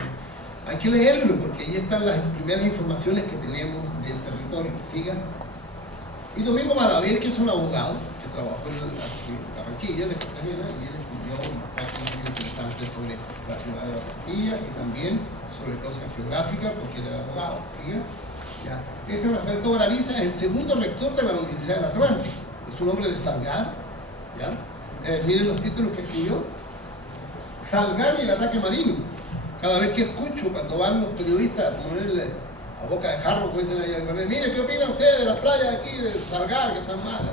Hay que leerlo porque ahí están las primeras informaciones que tenemos del territorio. Sigan. Y Domingo Malavé, que es un abogado que trabajó en Barranquilla, de Cartagena, y él escribió páginas muy interesantes sobre la ciudad de Barranquilla y también sobre cosas geográficas, porque él era abogado. ¿Sigue? ¿Ya? Este Rafael Tobarariza es el segundo rector de la Universidad del Atlántico. Es un hombre de Salgar. ¿Ya? Miren los títulos que escribió. Salgar y el ataque marino. Cada vez que escucho, cuando van los periodistas a ponerle a boca de jarro, como dicen allá, mire, ¿qué opina usted de las playas aquí de Salgar, que están malas?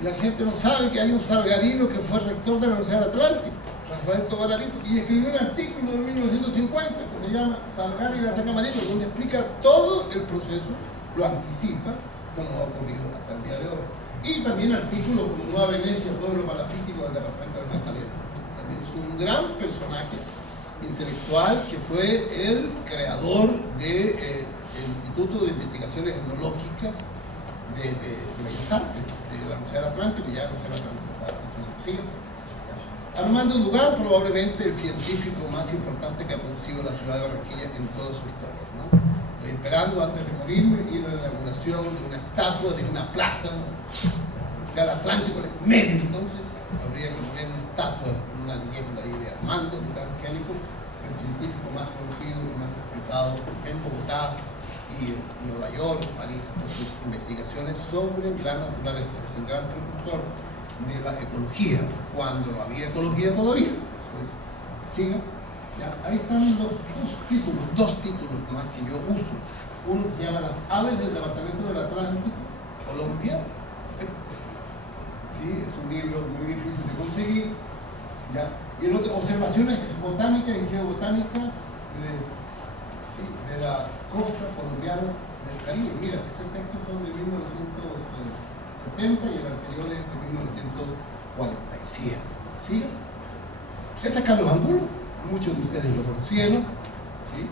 Y la gente no sabe que hay un salgarino que fue rector de la Universidad del Atlántico, Rafael Tobar Ariza, y escribió un artículo en 1950 que se llama Salgar y la Ataque Amarillo, donde explica todo el proceso, lo anticipa, como ha ocurrido hasta el día de hoy. Y también artículos como Nueva Venecia, pueblo palafítico del departamento de Magdalena. También es un gran personaje intelectual que fue el creador del Instituto de Investigaciones Etnológicas de Bellas Artes, de la Universidad del Atlántico, y ya la Universidad del Atlántico. ¿Sí? Armando Dugan, probablemente el científico más importante que ha producido la ciudad de Barranquilla en toda su historia, ¿no? Estoy esperando, antes de morirme, ir a la inauguración de una estatua de una plaza, ¿no? Que al Atlántico en el medio. Entonces habría que poner una estatua, una leyenda ahí de Armando Dugan Génico, el científico más conocido y más respetado en Bogotá y en Nueva York, París, por sus investigaciones sobre la naturaleza. Es el gran precursor de la ecología, cuando no había ecología todavía. Después, siga. Ya, ahí están dos títulos más que yo uso. Uno que se llama Las aves del departamento del Atlántico, Colombia. Sí, es un libro muy difícil de conseguir. ¿Ya? Y el otro, Observaciones botánicas y geobotánicas de la costa colombiana del Caribe. Mira, ese texto son de 1970 y el anterior es de 1947. ¿Sí? Este es Carlos Angulo, muchos de ustedes lo conocieron. ¿Sí?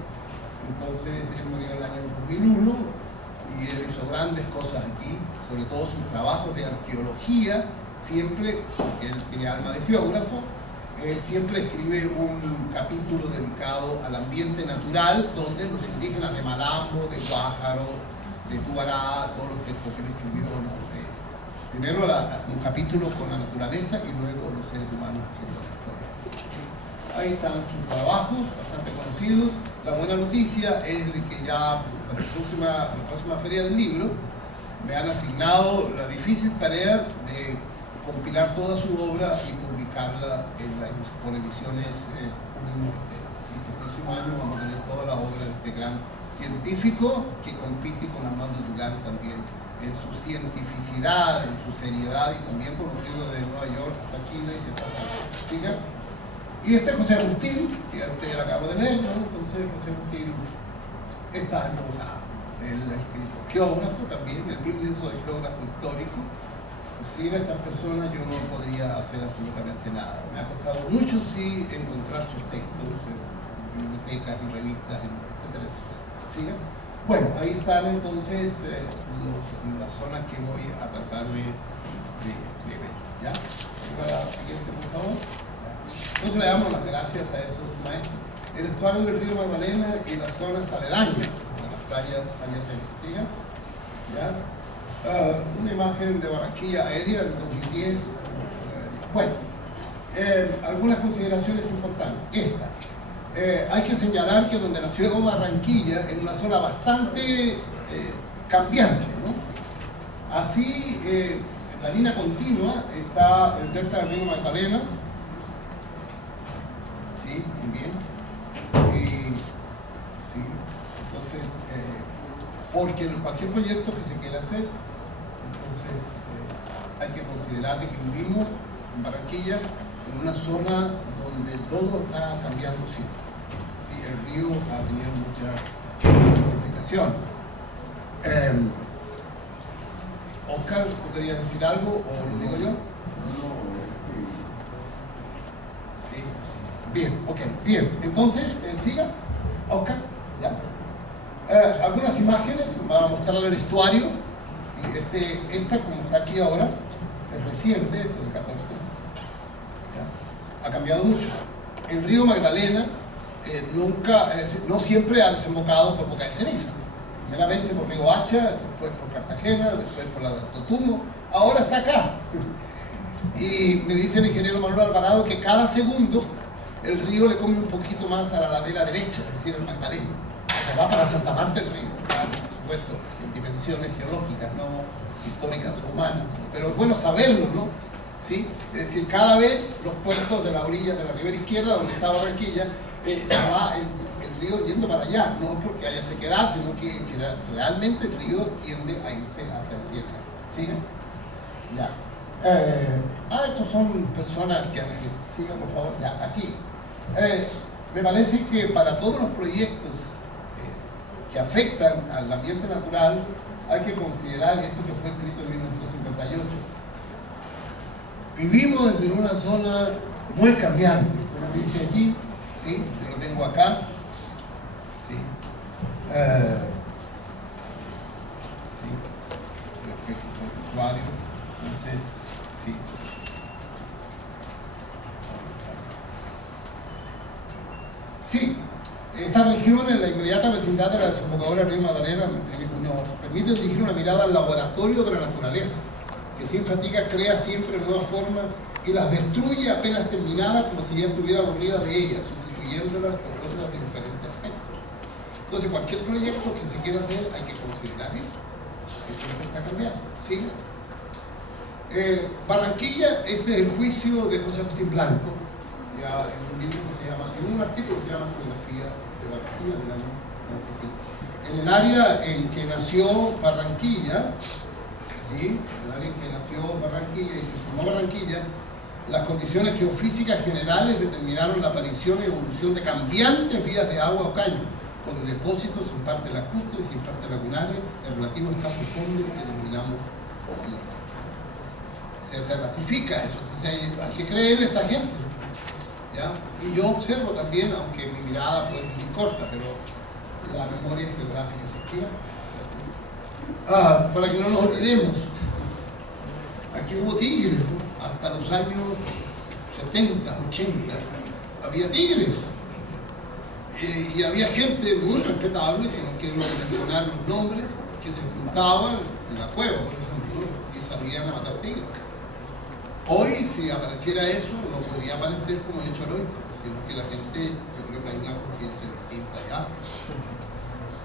Entonces, él murió en el año 2001 y él hizo grandes cosas aquí, sobre todo sus trabajos de arqueología, siempre, porque él tiene alma de geógrafo. Él siempre escribe un capítulo dedicado al ambiente natural, donde los indígenas de Malambo, de Guájaro, de Tubará, todos los textos que él escribió, ¿no? Primero un capítulo con la naturaleza y luego los seres humanos haciendo la historia. Ahí están sus trabajos, bastante conocidos. La buena noticia es de que ya la próxima feria del libro me han asignado la difícil tarea de compilar toda su obra y publicarla por ediciones Unimortera. El próximo año vamos a tener toda la obra de este gran científico que compite con Armando Dugan también en su cientificidad, en su seriedad, y también conocido desde Nueva York hasta Chile y hasta Argentina. Y este es José Agustín, que usted acabo de leer, ¿no? Entonces José Agustín está en Bogotá. Él ha escrito geógrafo también, el mismo hizo de geógrafo histórico. Sin estas personas yo no podría hacer absolutamente nada. Me ha costado mucho, sí, encontrar sus textos en bibliotecas, en revistas, etcétera, etcétera. ¿Siga? Bueno, ahí están entonces las zonas que voy a tratar de ver. ¿Ya? ¿La siguiente, por favor? Entonces le damos las gracias a esos maestros. El estuario del río Magdalena y las zonas aledañas, las playas adyacentes. ¿Siga? ¿Ya? Una imagen de Barranquilla aérea del 2010. Bueno, algunas consideraciones importantes. Esta. Hay que señalar que donde nació Barranquilla, en una zona bastante cambiante, ¿no? Así, en la línea continua está el delta del río Magdalena. Sí, muy bien. Sí, entonces, porque cualquier proyecto que se quiera hacer, entonces hay que considerar que vivimos en Barranquilla en una zona donde todo está cambiando siempre. Sí, el río ha tenido mucha modificación. Oscar, ¿tú querías decir algo o lo digo yo? Sí. Bien, ok, bien. Entonces, siga, Oscar, ya. Algunas imágenes para mostrar el estuario. Esta, como está aquí ahora, es reciente, es del 14. ¿Ya? Ha cambiado mucho. El río Magdalena no siempre ha desembocado por Boca de Ceniza. Primeramente por Río Hacha, después por Cartagena, después por la de Totumo, ahora está acá. Y me dice el ingeniero Manuel Alvarado que cada segundo el río le come un poquito más a la ladera derecha, es decir, el Magdalena. O sea, va para Santa Marta el río, claro, por supuesto, en dimensiones geológicas, no históricas o humanas. Pero es bueno saberlo, ¿no? ¿Sí? Es decir, cada vez los puertos de la orilla de la ribera izquierda, donde está Barranquilla, va el río yendo para allá, no porque haya sequedad, sino que realmente el río tiende a irse hacia el cielo. ¿Sigue? Ya. Estos son personas que sigan, por favor, ya, aquí. Me parece que para todos los proyectos que afectan al ambiente natural hay que considerar esto que fue escrito en 1958. Vivimos en una zona muy cambiante, como dice aquí, ¿sí? Yo lo tengo acá, ¿sí? Sí, respecto al usuario, entonces, sí. Sí, esta región en la inmediata vecindad de la desembocadura del río Magdalena nos permite dirigir una mirada al laboratorio de la naturaleza, que sin fatiga crea siempre nuevas formas y las destruye apenas terminadas como si ya estuviera aburrida de ellas, sustituyéndolas por otras de diferentes aspectos. Entonces cualquier proyecto que se quiera hacer hay que considerar eso, que siempre está cambiando. ¿Sí? Barranquilla, este es el juicio de José Agustín Blanco, ya en un libro que se llama, en un artículo que se llama Geografía de Barranquilla del año 95. En el área en que nació Barranquilla, ¿sí? En el área en que nació Barranquilla y se formó Barranquilla, las condiciones geofísicas generales determinaron la aparición y evolución de cambiantes vías de agua o caño, o de depósitos en parte lacustres y en parte lagunares, en relativo escaso fondo que denominamos así. Se ratifica eso, entonces hay que creerle a esta gente, ¿ya? Y yo observo también, aunque mi mirada pues, es muy corta, pero la memoria geográfica se activa. Para que no nos olvidemos, aquí hubo tigres, ¿no? Hasta los años 70, 80, había tigres. Y había gente muy respetable, que no quiero mencionar los nombres, que se juntaban en la cueva, por ejemplo, y sabían matar tigres. Hoy, si apareciera eso, no podría aparecer como el hecho heroico, sino que la gente, yo creo que hay una conciencia distinta ya.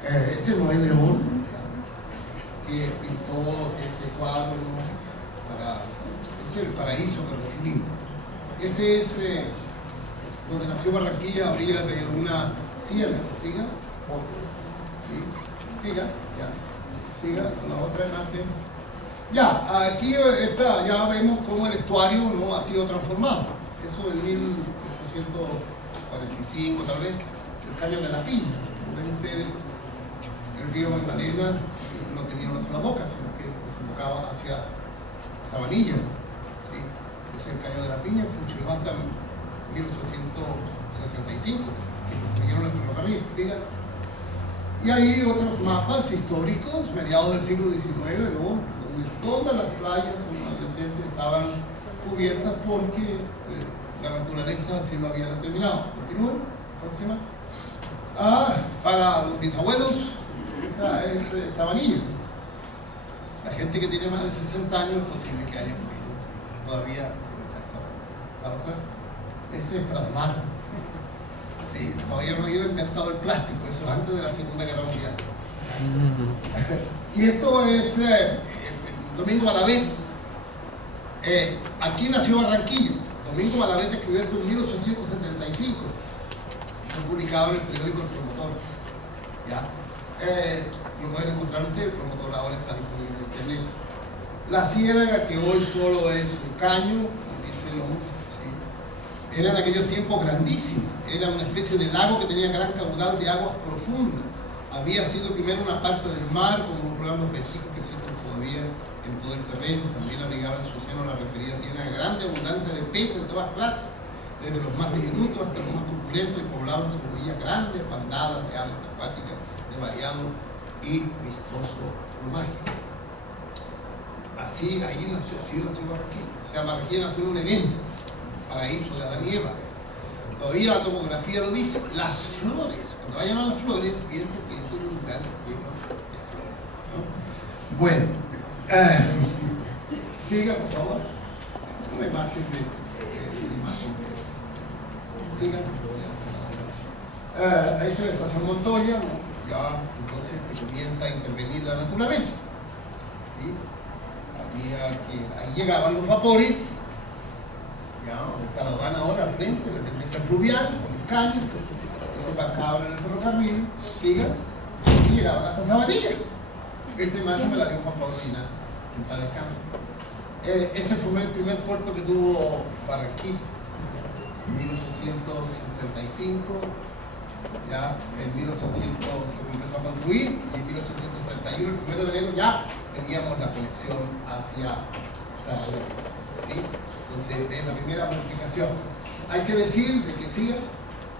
Este no es León, que pintó ese cuadro, ¿no? Ese es el paraíso que recibimos. Ese es donde nació Barranquilla, a orillas de una ciénaga. ¿Siga? ¿Sí? Siga, ya. Siga, la otra imagen. Ya, aquí está, ya vemos cómo el estuario, ¿no? Ha sido transformado. Eso en 1845 tal vez, el caño de la Piña. Ven ustedes, el río Magdalena no tenía una sola boca, sino que desembocaba hacia Sabanilla. ¿Sí? Es el caño de la Piña, funcionó hasta 1865, que construyeron el ferrocarril. ¿Sí? Y hay otros mapas históricos, mediados del siglo XIX, ¿no? Donde todas las playas adyacentes estaban cubiertas porque la naturaleza así lo había determinado. Continúen, próxima. Para los bisabuelos, esa es Sabanilla. La gente que tiene más de 60 años es posible que haya podido todavía aprovechar Sabanilla. La otra, ese es Plasmar. Sí, todavía no había inventado el plástico, eso antes de la Segunda Guerra Mundial. Y esto es Domingo Malavé. Aquí nació Barranquilla. Domingo Malavé escribió esto en 1875. Fue publicado en el periódico El Promotor. ¿Ya? Lo pueden encontrar ustedes, el Promotor ahora está disponible en internet. La ciénaga, que hoy solo es un caño, dice lo mucho. Era en aquellos tiempos grandísima, era una especie de lago que tenía gran caudal de aguas profundas. Había sido primero una parte del mar, como los programas vecinos que existen todavía en todo el terreno. También abrigaba en su seno la referida ciénaga grande abundancia de peces de todas clases, desde los más diminutos hasta los más corpulentos, y poblaban sus orillas grandes bandadas de aves acuáticas de variado y vistoso plumaje. Así, ahí nació Barranquilla. O sea, Barranquilla nació en un evento. Paraíso de Adán y Eva. Todavía la topografía lo dice. Las flores, cuando vayan a las flores, piensen en un lugar lleno de flores, ¿no? Bueno, siga por favor. Una imagen siga. Ahí se la estación Montoya, ¿no? Ya entonces se comienza a intervenir la naturaleza. ¿Sí? Ahí llegaban los vapores. Ya, donde está la aduana ahora al frente, la tendencia fluvial, con los caños, que se embarcaban en el ferrocarril, siga, y llegaban hasta Sabanilla. Esta imagen me la dio Juan Pablo Linares, en paz descanse. Ese fue el primer puerto que tuvo Barranquilla, en 1865. Ya en 1800 se empezó a construir y en 1871, el 1 de enero, ya teníamos la conexión hacia Zaragoza, ¿sí? Entonces es la primera modificación. Hay que decir de que sí,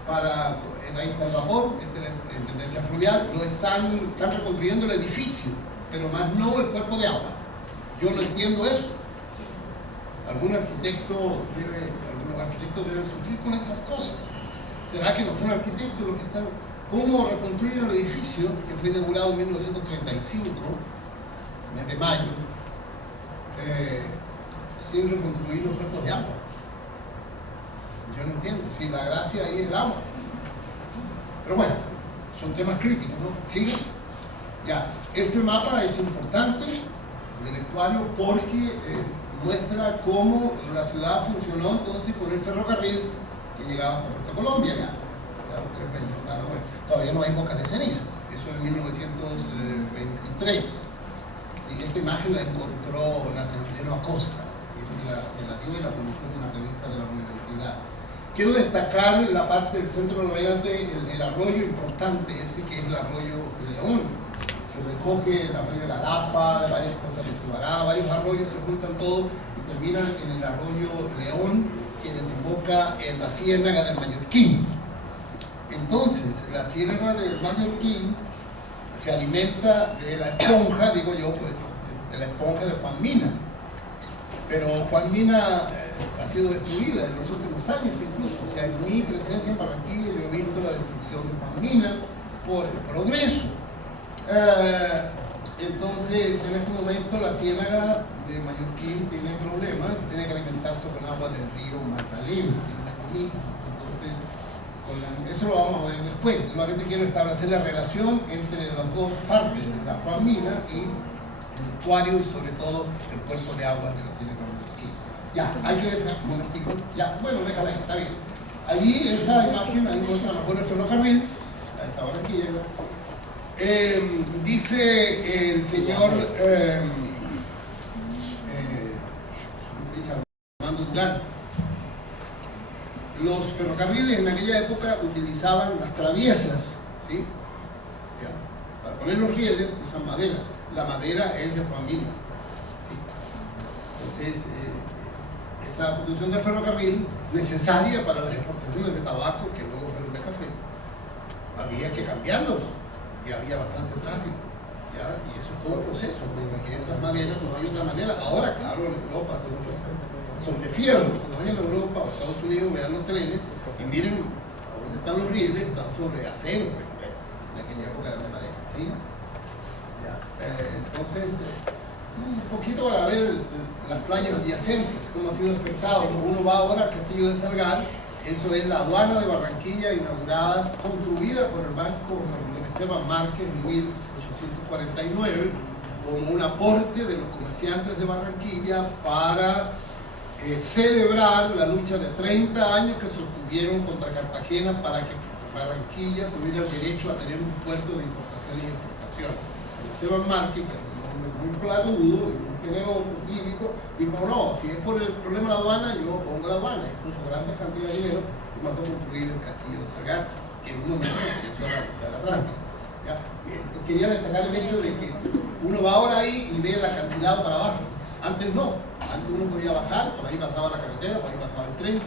para la isla del vapor, es en tendencia fluvial, no están reconstruyendo el edificio, pero más no el cuerpo de agua. Yo no entiendo eso. Algunos arquitectos deben sufrir con esas cosas. ¿Será que no son arquitectos los que están? ¿Cómo reconstruyen el edificio que fue inaugurado en 1935, mes de mayo, sin reconstruir los cuerpos de agua? Yo no entiendo. Si la gracia ahí es el agua. Pero bueno, son temas críticos, ¿no? ¿Sigue? Ya, este mapa es importante del estuario porque muestra cómo la ciudad funcionó entonces con el ferrocarril que llegaba hasta Puerto Colombia ya. Bueno, todavía no hay bocas de ceniza, eso en 1923. Y esta imagen la encontró Nacenceno Acosta, y la dio y la publicó en una revista de la universidad. Quiero destacar la parte del centro navegante, el arroyo importante, ese que es el arroyo León, que recoge el arroyo de la Lapa, de varias cosas de Tubará, varios arroyos se juntan todos y terminan en el arroyo León, que desemboca en la ciénaga del Mallorquín. Entonces, la ciénaga del Mallorquín se alimenta de la esponja, digo yo, pues, de la esponja de Juan Mina. Pero Juan Mina ha sido destruida en los últimos años incluso. O sea, en mi presencia en Barranquilla yo he visto la destrucción de Juan Mina por el progreso. Entonces, en este momento la ciénaga de Mallorquín tiene problemas, tiene que alimentarse con agua del río Magdalena. Entonces, eso lo vamos a ver después. Solamente quiero establecer la relación entre las dos partes, la Juan Mina y el estuario y sobre todo el cuerpo de agua de la ciénaga de Mallorquín. Ya, hay que ver un momentico. Ya, bueno, déjala ahí, está bien. Allí esa imagen, ahí muestra mejor el ferrocarril, a esta hora que llega. Dice el señor Armando Durán, los ferrocarriles en aquella época utilizaban las traviesas, ¿sí? Para poner los rieles usan madera, la madera es de Juan Mina, ¿sí? Entonces esa construcción del ferrocarril necesaria para las exportaciones de tabaco que luego fueron de café, había que cambiarlos y había bastante tráfico, ¿ya? Y eso es todo un proceso, porque esas maderas no hay otra manera. Ahora, claro, en Europa son de fierro. Si no vayan a Europa o a Estados Unidos, vean los trenes y miren a dónde están los rieles, están sobre acero, en aquella época de madera, ¿sí? ¿Ya? Entonces, un poquito para ver las playas adyacentes, cómo ha sido afectado. Uno va ahora al Castillo de Salgar, eso es la aduana de Barranquilla, inaugurada, construida por el Banco Esteban Márquez en 1849 como un aporte de los comerciantes de Barranquilla para celebrar la lucha de 30 años que sostuvieron contra Cartagena para que Barranquilla tuviera el derecho a tener un puerto de importación y exportación. Esteban Márquez, que es un hombre muy platudo, muy generoso, típico, dijo: no, si es por el problema de la aduana, yo pongo la aduana, incluso grandes cantidades de dinero, y mandó construir el Castillo de Salgar, que en un momento comenzó a la velocidad del Atlántico. ¿Ya? Quería destacar el hecho de que uno va ahora ahí y ve el acantilado para abajo. Antes no, antes uno podía bajar, por ahí pasaba la carretera, por ahí pasaba el tren,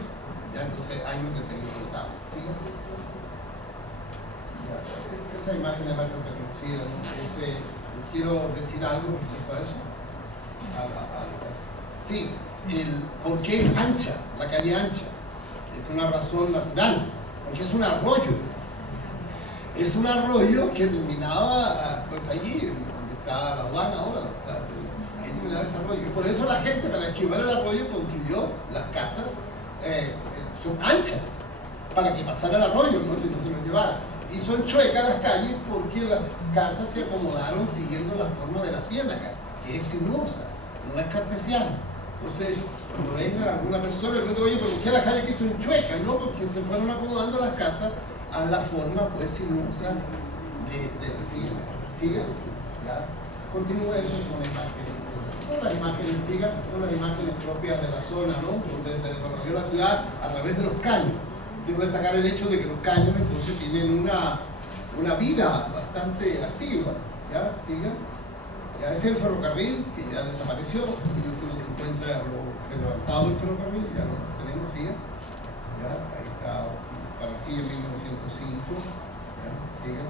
ya, entonces hay un deterioro, ¿sí? Ya, esa imagen es más reconocida, ¿no? Quiero decir algo respecto a eso. Sí, ¿por qué es ancha, la calle ancha? Es una razón natural, porque es un arroyo. Es un arroyo que terminaba pues allí, donde está la aduana ahora, ahí terminaba ese arroyo. Y por eso la gente, para esquivar el arroyo, construyó las casas, son anchas, para que pasara el arroyo, ¿no? Si no se lo llevara. Y son chuecas las calles porque las casas se acomodaron siguiendo la forma de la ciénaga, que es sinuosa, no es cartesiana. Entonces, cuando venga alguna persona, yo te digo: oye, ¿por qué la calle aquí son chuecas? No, porque se fueron acomodando las casas a la forma pues sinuosa de la ciénaga. ¿Sigue? ¿Ya? Continúa eso con la imagen. son las imágenes, son las imágenes propias de la zona, ¿no? Donde se desarrolló la ciudad a través de los caños. Quiero destacar el hecho de que los caños entonces tienen una vida bastante activa, ¿ya? Ya es el ferrocarril, que ya desapareció, en 1950 fue levantado el ferrocarril, ya no lo tenemos, ¿ya? Ahí está Barranquilla en 1905, ¿ya?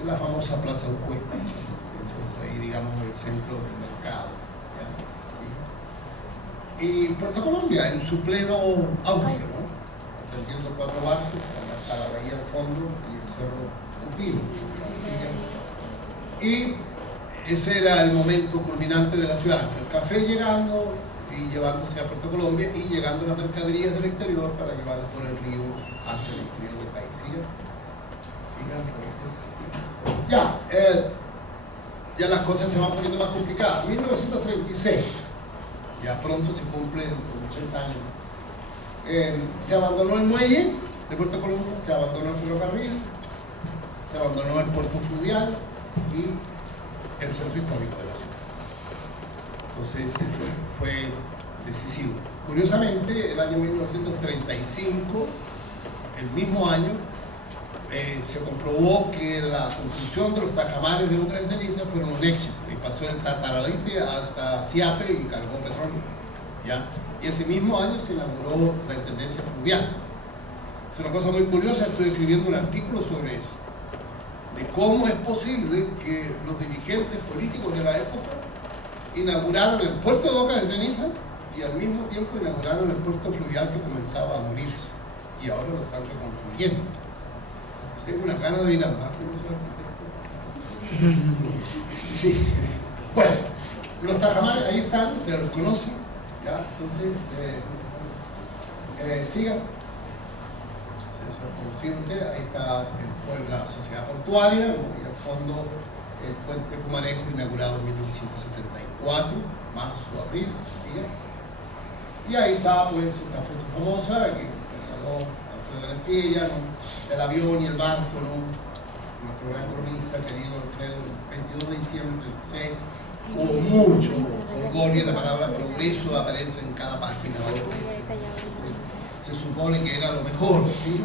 Es la famosa Plaza Ujueta, eso es ahí, digamos, el centro del mercado, ¿ya? Y Puerto Colombia en su pleno auge, ¿no? Atendiendo 4 barcos, hasta la bahía al fondo y el cerro Cupino, ¿sí? Y ese era el momento culminante de la ciudad, el café llegando y llevándose a Puerto Colombia y llegando las mercaderías del exterior para llevarlas por el río hacia el interior del país. Ya las cosas se van poniendo más complicadas. 1936, ya pronto se cumplen 80 años. Se abandonó el muelle de Puerto Colombia, se abandonó el ferrocarril, se abandonó el puerto fluvial y el centro histórico de la ciudad. Entonces eso fue decisivo. Curiosamente, el año 1935, el mismo año, se comprobó que la construcción de los tajamares de Boca de Ceniza fueron un éxito y pasó el Tataralite hasta Siape y cargó petróleo, ¿ya? Y ese mismo año se inauguró la Intendencia Fluvial. Es una cosa muy curiosa, estoy escribiendo un artículo sobre eso, de cómo es posible que los dirigentes políticos de la época inauguraron el puerto de Boca de Ceniza y al mismo tiempo inauguraron el puerto fluvial que comenzaba a morirse y ahora lo están reconstruyendo. Tengo una gana de ir al mar. Sí. Bueno, los tajamares ahí están, ustedes los conocen, ¿ya? Entonces, sigan. Eso es consciente, ahí está la sociedad portuaria y al fondo el puente Pumarejo inaugurado en 1974, marzo, abril, ¿sí? Y ahí está pues esta foto famosa que regaló Alfredo de la Espriella, ¿no? El avión y el barco, ¿no? Nuestro gran cronista querido Alfredo, el 22 de diciembre del 36, hubo mucho jolgorio y la palabra progreso aparece en cada página, ¿no? Se supone que era lo mejor, ¿sí?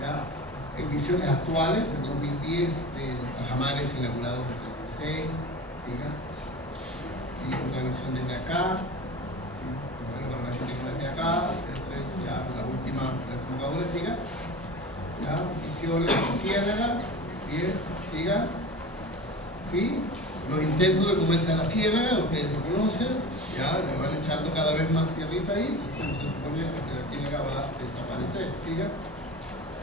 ¿Ya? En visiones actuales, en 2010, de Tajamares inaugurados en el 36, ¿sí? Y otra visión desde acá, ¿sí? Bueno, la gente desde acá, esa es ya la última desembocadura, siga. ¿Ya? Visiones de Ciénaga, bien, siga. ¿Sí? Los intentos de comerse la ciénaga, ustedes lo conocen, ya le van echando cada vez más tierrita ahí, entonces se supone que la ciénaga va a desaparecer, siga.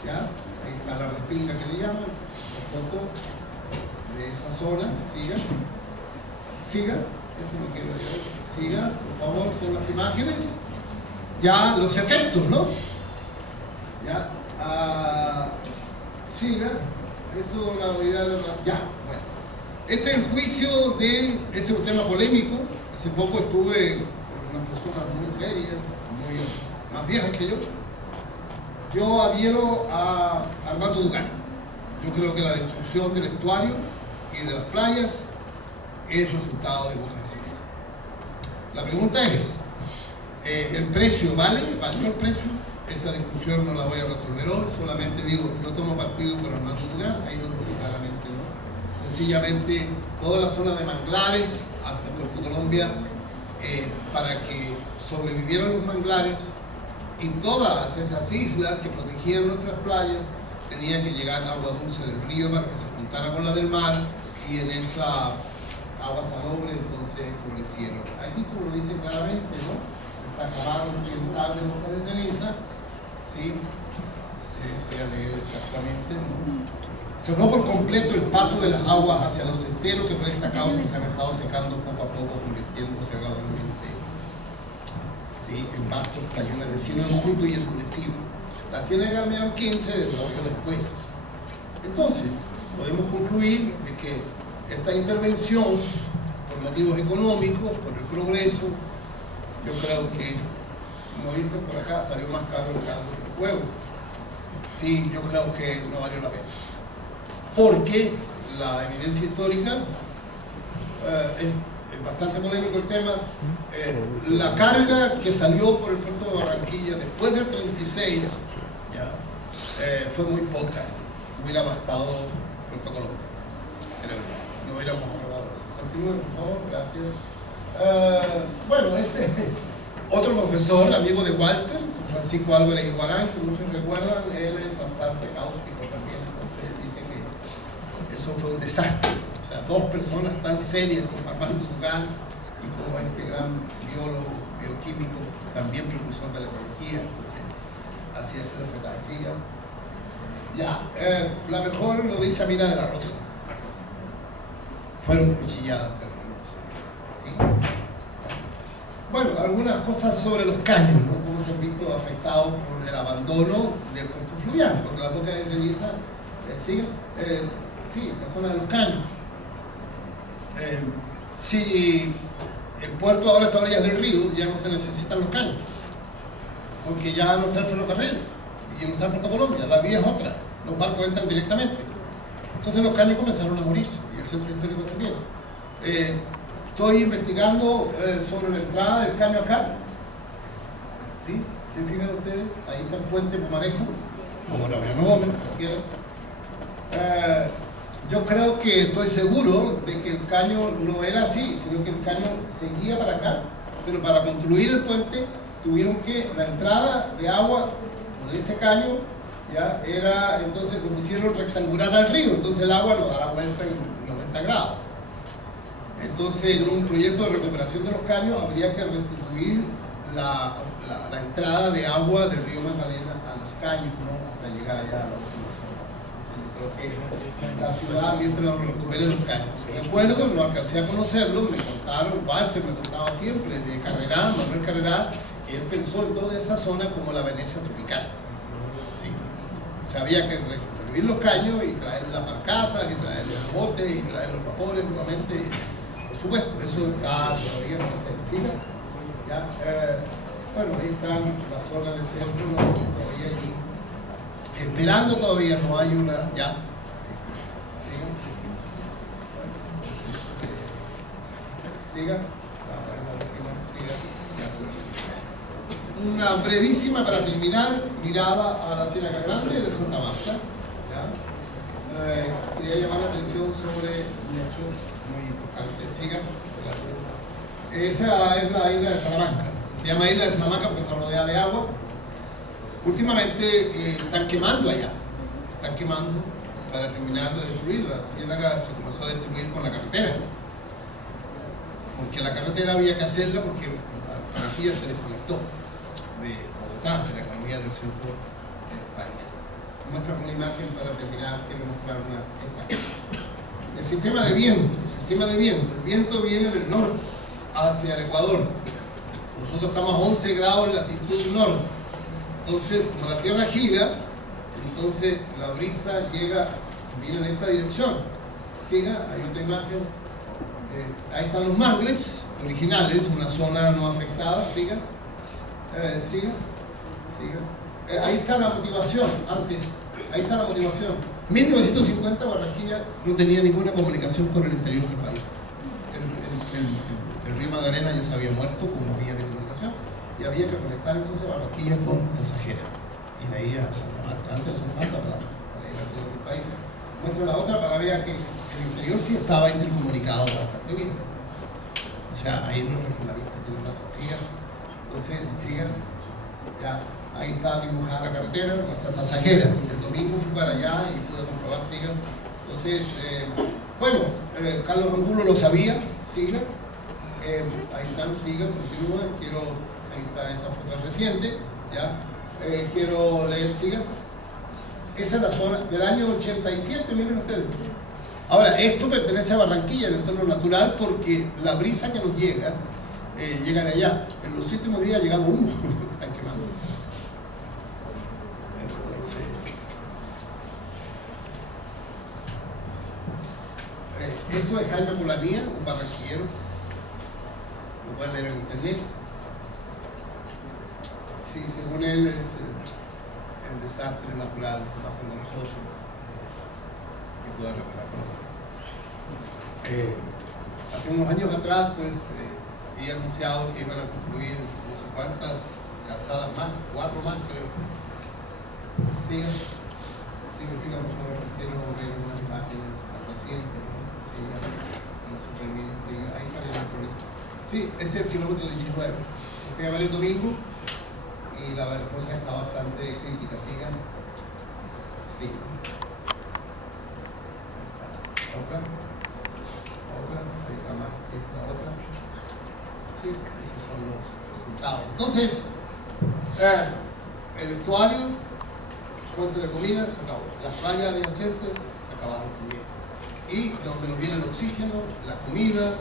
¿Ya? Ahí está la respinga que le llaman, la foto de esa zona, siga, eso lo quiero yo, siga, por favor, con las imágenes, ya los efectos, ¿no? Ya, siga, eso la unidad de la, ya, bueno. Este es el juicio de, ese es un tema polémico, hace poco estuve con unas personas muy serias, muy más viejas que yo adhiero a Armando Dugan. Yo creo que la destrucción del estuario y de las playas es resultado de Boca de Ceniza. La pregunta es, ¿el precio valió el precio? Esa discusión no la voy a resolver hoy, solamente digo, yo tomo partido por Armando Dugan, ahí lo dice claramente, ¿no? Sencillamente, toda la zona de manglares hasta Puerto Colombia, para que sobrevivieran los manglares, y todas esas islas que protegían nuestras playas tenían que llegar agua dulce del río para que se juntara con la del mar y en esa agua salobre entonces florecieron. Aquí, como lo dice claramente, ¿no? Está acabado occidental de Boca de Ceniza, ¿sí? Voy a leer exactamente, ¿no? Cerró por completo el paso de las aguas hacia los esteros que por esta causa se han estado secando poco a poco, convirtiéndose gradualmente, ¿sí? En vastos cañones de cieno enjuto y endurecido. La ciénaga Almeón 15 se desarrolló después. Entonces, podemos concluir de que esta intervención, por motivos económicos, por el progreso, yo creo que, como dicen por acá, salió más caro el caldo que el huevo. Sí, yo creo que no valió la pena. Porque la evidencia histórica es bastante polémico el tema. La carga que salió por el puerto de Barranquilla después del 36 ya, fue muy poca. Hubiera bastado Puerto Colombia. No hubiéramos aprobado eso. Continúe, por favor, gracias. Bueno, otro profesor, amigo de Walter, Francisco Álvarez Iguarán, que muchos recuerdan, él es bastante cáustico también, entonces dice que eso fue un desastre. O sea, dos personas tan serias como Armando Dugan y como este gran biólogo, bioquímico, también precursor de la ecología, entonces así es la fetaxia. Ya, la mejor lo dice Amina de la Rosa. Fueron cuchilladas terribles. ¿Sí? Bueno, algunas cosas sobre los caños, ¿no? Cómo se han visto afectados por el abandono del cuerpo fluvial, porque la boca de ceniza, sí, la zona de los caños. Si el puerto ahora está a orillas del río, ya no se necesitan los caños, porque ya no está el ferrocarril, y no está Puerto Colombia, la vía es otra, los barcos entran directamente. Entonces los caños comenzaron a morirse, y el centro histórico también. Estoy investigando sobre la entrada del caño acá. ¿Sí? ¿Se fijan ustedes? Ahí está el puente Pumarejo, como Laureano Gómez, cualquiera. Yo creo que estoy seguro de que el caño no era así, sino que el caño seguía para acá, pero para construir el puente tuvieron que, la entrada de agua de ese caño ya era, entonces lo pusieron rectangular al río, entonces el agua nos da la vuelta en 90 grados. Entonces, en un proyecto de recuperación de los caños habría que restituir la entrada de agua del río Magdalena a los caños, ¿no? Hasta llegar allá a la última zona. Yo creo que la ciudad, mientras recupere los caños. Recuerdo, no alcancé a conocerlo, me contaron, Walter me contaba siempre, de Carrerá, Manuel Carrerá, que él pensó en toda esa zona como la Venecia tropical. ¿Sí? O sea, había que reconstruir los caños y traer las barcazas, y traer los botes, y traer los vapores nuevamente. Por supuesto, eso está todavía no se decide. ¿Ya? Bueno, ahí están las zonas del centro, ¿no? Todavía allí. Esperando todavía, no hay una. ¿Ya? Siga. Una brevísima, para terminar, mirada a la Ciénaga Grande de Santa Marta. Quería llamar la atención sobre un hecho muy importante. Siga. Esa es la isla de Salamanca. Se llama isla de Salamanca porque está rodeada de agua. Últimamente están quemando allá. Están quemando para terminar de destruir. La ciénaga se comenzó a destruir con la carretera. Porque la carretera había que hacerla porque la Barranquilla se desconectó de Bogotá, de la economía del centro del país. Muestra una imagen para terminar, quiero mostrar una. El sistema de viento. El viento viene del norte hacia el Ecuador. Nosotros estamos a 11 grados en latitud norte. Entonces, como la Tierra gira, entonces la brisa viene en esta dirección. Siga, hay otra imagen. Ahí están los mangles originales, una zona no afectada. Siga. Siga. Ahí está la motivación, antes. Ahí está la motivación. 1950 Barranquilla no tenía ninguna comunicación con el interior del país. El río Magdalena ya se había muerto como vía de comunicación y había que conectar entonces Barranquilla con Tasajera y de ahí a Santa Marta, antes de Santa Marta para ir al interior del país. Muestro la otra para ver que el interior sí estaba intercomunicado bastante bien. O sea, ahí los regionalistas tienen razón. Sigan. Entonces, sigan. Ya. Ahí está dibujada la carretera, hasta Tasajera. El domingo fui para allá y pude comprobar, sigan. Entonces, bueno, Carlos Angulo lo sabía, sigan. Ahí están, sigan, continúen. Ahí está esta foto reciente, ¿ya? Quiero leer, sigan. Esa es la zona del año 87, miren ustedes. Ahora, esto pertenece a Barranquilla, el entorno natural, porque la brisa que nos llega de allá. En los últimos días ha llegado humo, están quemando. Eso es Jaime Polanía, un barranquillero. Lo pueden leer en internet. Sí, según él es el desastre natural más vergonzoso que pueda recordar. Así hace unos años atrás, pues, había anunciado que iban a construir no sé cuántas calzadas más, 4 más, creo. Sigan, por favor, quiero ver unas imágenes recientes, ¿no? Sigan, ahí sale el proyecto. Sí, es el kilómetro 19. Fui a ver el domingo y la cosa está bastante crítica. Sigan. Sí. Otra. Ahí está más. Esta otra. Sí, esos son los resultados. Entonces, el estuario, fuente de comida, se acabó. Las playas adyacentes se acabaron también. Y donde nos viene el oxígeno, la comida,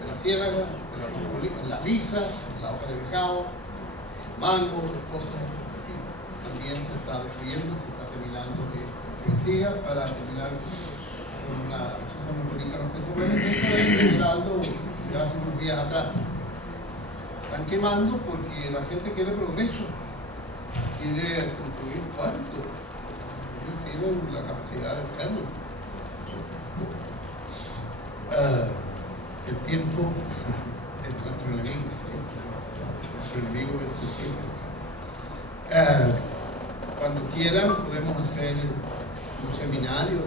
de la ciénaga, de la lisa, la hoja de becao, mango, cosas así. También se está destruyendo, se está terminando de siga para terminar con una sosa motorícano que se puede generando ya hace unos días atrás. Están quemando porque la gente quiere progreso, quiere construir cuánto. Ellos tienen la capacidad de hacerlo. El tiempo es nuestro enemigo, ¿sí? Nuestro enemigo es el tiempo. Cuando quieran podemos hacer un seminario,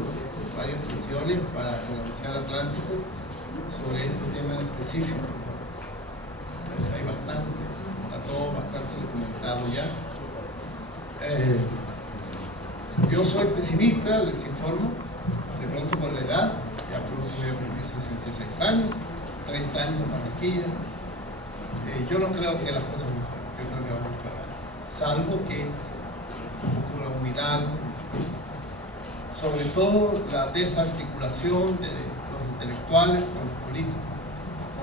varias sesiones para la Universidad Atlántico sobre este tema en específico. Pues hay bastante, está todo bastante documentado ya. Yo soy pesimista, les informo, de pronto por la edad, ya pronto voy a cumplir 66 años, 30 años en Barranquilla. Yo no creo que las cosas mejoren, yo creo que van a mejorar, salvo que ocurra un milagro, sobre todo la desarticulación de los intelectuales con los políticos.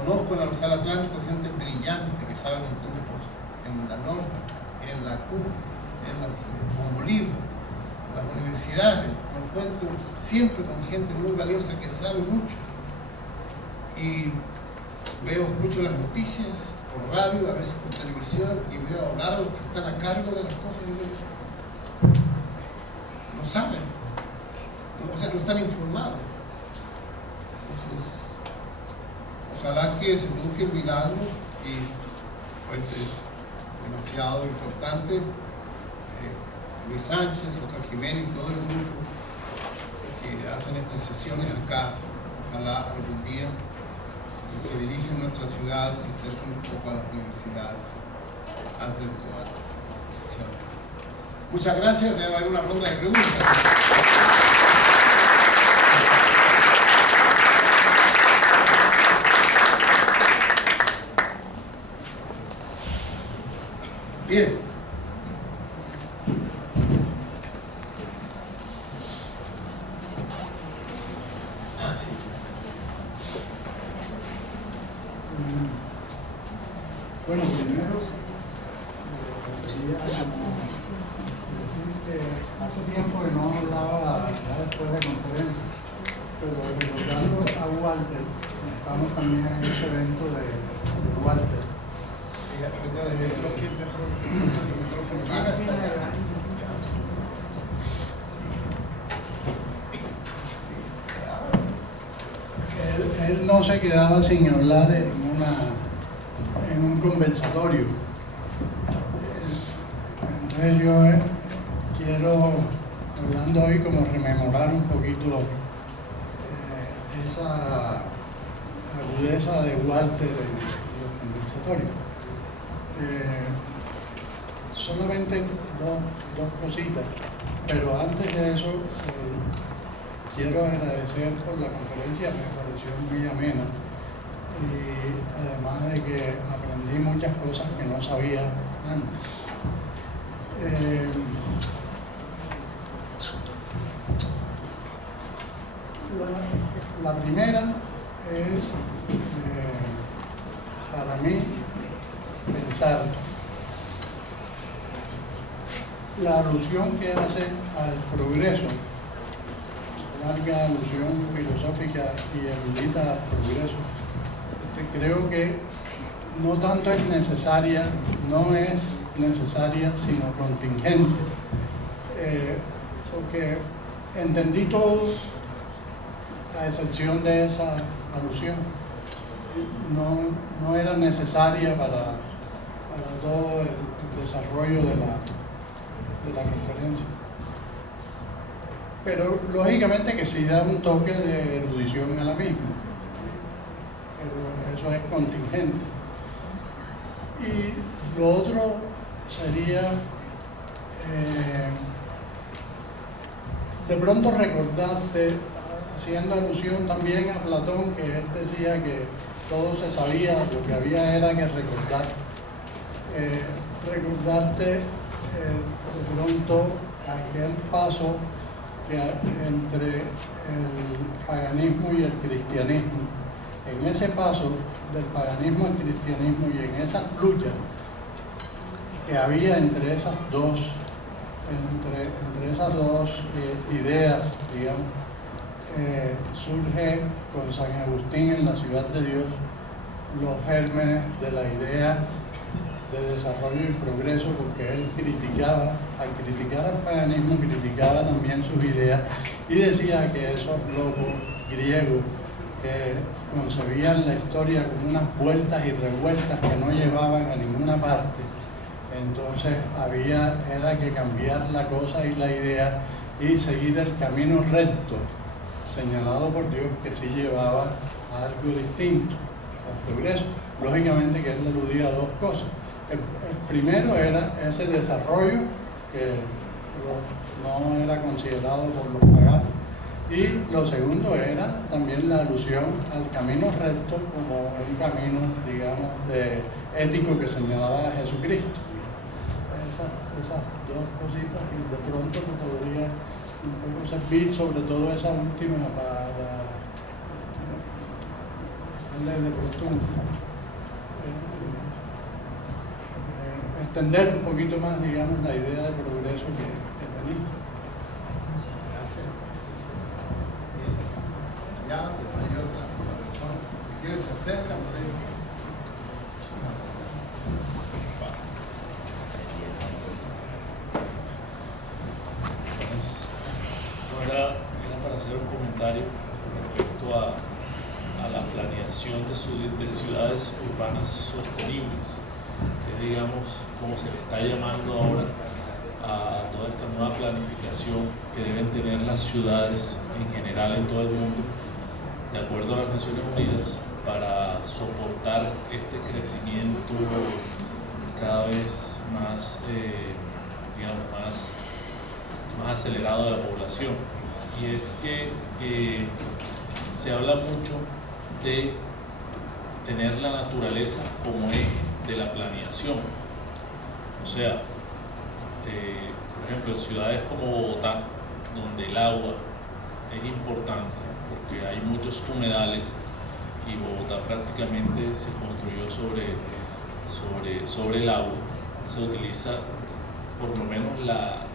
Conozco en la Universidad Atlántico gente brillante que sabe un montón de cosas, en la norma, en la CUP, en Bolívar, las universidades. Me encuentro siempre con gente muy valiosa que sabe mucho. Y escucho las noticias por radio, a veces por televisión, y veo hablar a los que están a cargo de las cosas y digo, no saben, o sea, no están informados. Entonces, ojalá que se busque el milagro y pues es demasiado importante. Luis Sánchez, Oscar Jiménez y todo el grupo que hacen estas sesiones acá, ojalá algún día que dirigen nuestra ciudad se acerquen un poco a las universidades antes de tomar decisiones. Muchas gracias, debe haber una ronda de preguntas. Bien. Bueno, primero, quería decir que hace tiempo que no hablaba ya después de conferencia, pero recordando a Walter, estamos también en ese evento de Walter. Él no se quedaba sin hablar en un conversatorio. Entonces yo quiero, hablando hoy, como rememorar un poquito esa agudeza de Walter en los conversatorios. Solamente dos cositas, pero antes de eso quiero agradecer por la conferencia, me pareció muy amena. Y además de que aprendí muchas cosas que no sabía antes. La primera es, para mí, pensar la alusión que hace al progreso, larga alusión filosófica y erudita al progreso. Creo que no tanto es necesaria, sino contingente, porque entendí todo a excepción de esa alusión. no era necesaria para todo el desarrollo de la conferencia. Pero lógicamente que sí da un toque de erudición a la misma, pero eso es contingente. Y lo otro sería de pronto recordarte, haciendo alusión también a Platón, que él decía que todo se sabía, lo que había era que recordar. Recordarte de pronto aquel paso que entre el paganismo y el cristianismo. En ese paso del paganismo al cristianismo y en esas luchas que había entre esas dos ideas, digamos, surge con San Agustín en la Ciudad de Dios los gérmenes de la idea de desarrollo y progreso, porque él criticaba, al criticar al paganismo, criticaba también sus ideas y decía que esos locos griegos que concebían la historia con unas vueltas y revueltas que no llevaban a ninguna parte, entonces era que cambiar la cosa y la idea y seguir el camino recto señalado por Dios, que sí llevaba a algo distinto, al progreso. Lógicamente que él aludía a dos cosas. El primero era ese desarrollo que no era considerado por los paganos, y lo segundo era también la alusión al camino recto como un camino, digamos, ético que señalaba a Jesucristo. Esas dos cositas que de pronto me podría un poco servir, sobre todo esa última, para darle de pronto extender un poquito más, digamos, la idea de progreso que tenía. Gracias. Ya, hay otra persona. Si quieres se acerca, no sé. Era para hacer un comentario respecto a la planeación de ciudades urbanas sostenibles, que digamos como se le está llamando ahora a toda esta nueva planificación que deben tener las ciudades en general en todo el mundo, de acuerdo a las Naciones Unidas, para soportar este crecimiento cada vez más, digamos, más acelerado de la población. Y es que se habla mucho de tener la naturaleza como eje de la planeación. O sea, por ejemplo, en ciudades como Bogotá, donde el agua es importante porque hay muchos humedales y Bogotá prácticamente se construyó sobre el agua, se utiliza por lo menos la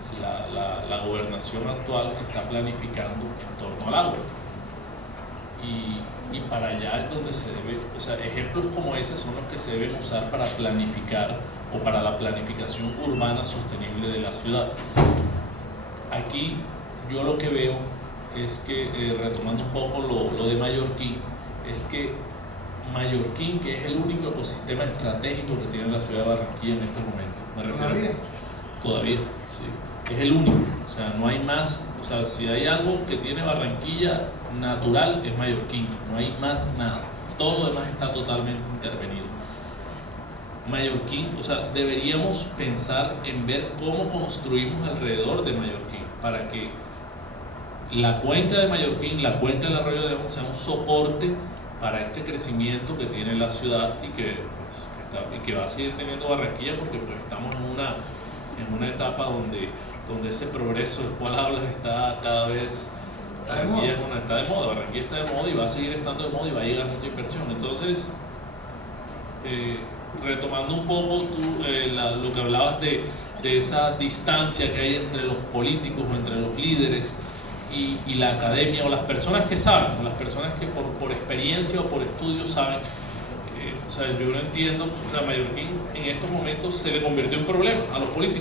gobernación actual que está planificando en torno al agua. Y para allá es donde se debe, o sea, ejemplos como ese son los que se deben usar para planificar o para la planificación urbana sostenible de la ciudad. Aquí yo lo que veo es que, retomando un poco lo de Mallorquín, es que Mallorquín, que es el único ecosistema estratégico que tiene la ciudad de Barranquilla en este momento, me refiero todavía, sí, es el único, o sea, no hay más. O sea, si hay algo que tiene Barranquilla natural es Mallorquín, no hay más nada, todo lo demás está totalmente intervenido. Mallorquín, o sea, deberíamos pensar en ver cómo construimos alrededor de Mallorquín para que la cuenca de Mallorquín, la cuenca del Arroyo de León sea un soporte para este crecimiento que tiene la ciudad y que va a seguir teniendo Barranquilla, porque pues estamos en una etapa donde ese progreso del cual hablas está cada vez, Barranquilla está de moda, Barranquilla está de moda y va a seguir estando de moda y va a llegar mucha inversión. Entonces, retomando un poco lo que hablabas de esa distancia que hay entre los políticos o entre los líderes y la academia, o las personas que saben, o las personas que por experiencia o por estudio saben, o sea, yo no entiendo, o sea, Mallorquín en estos momentos se le convirtió en problema a los políticos.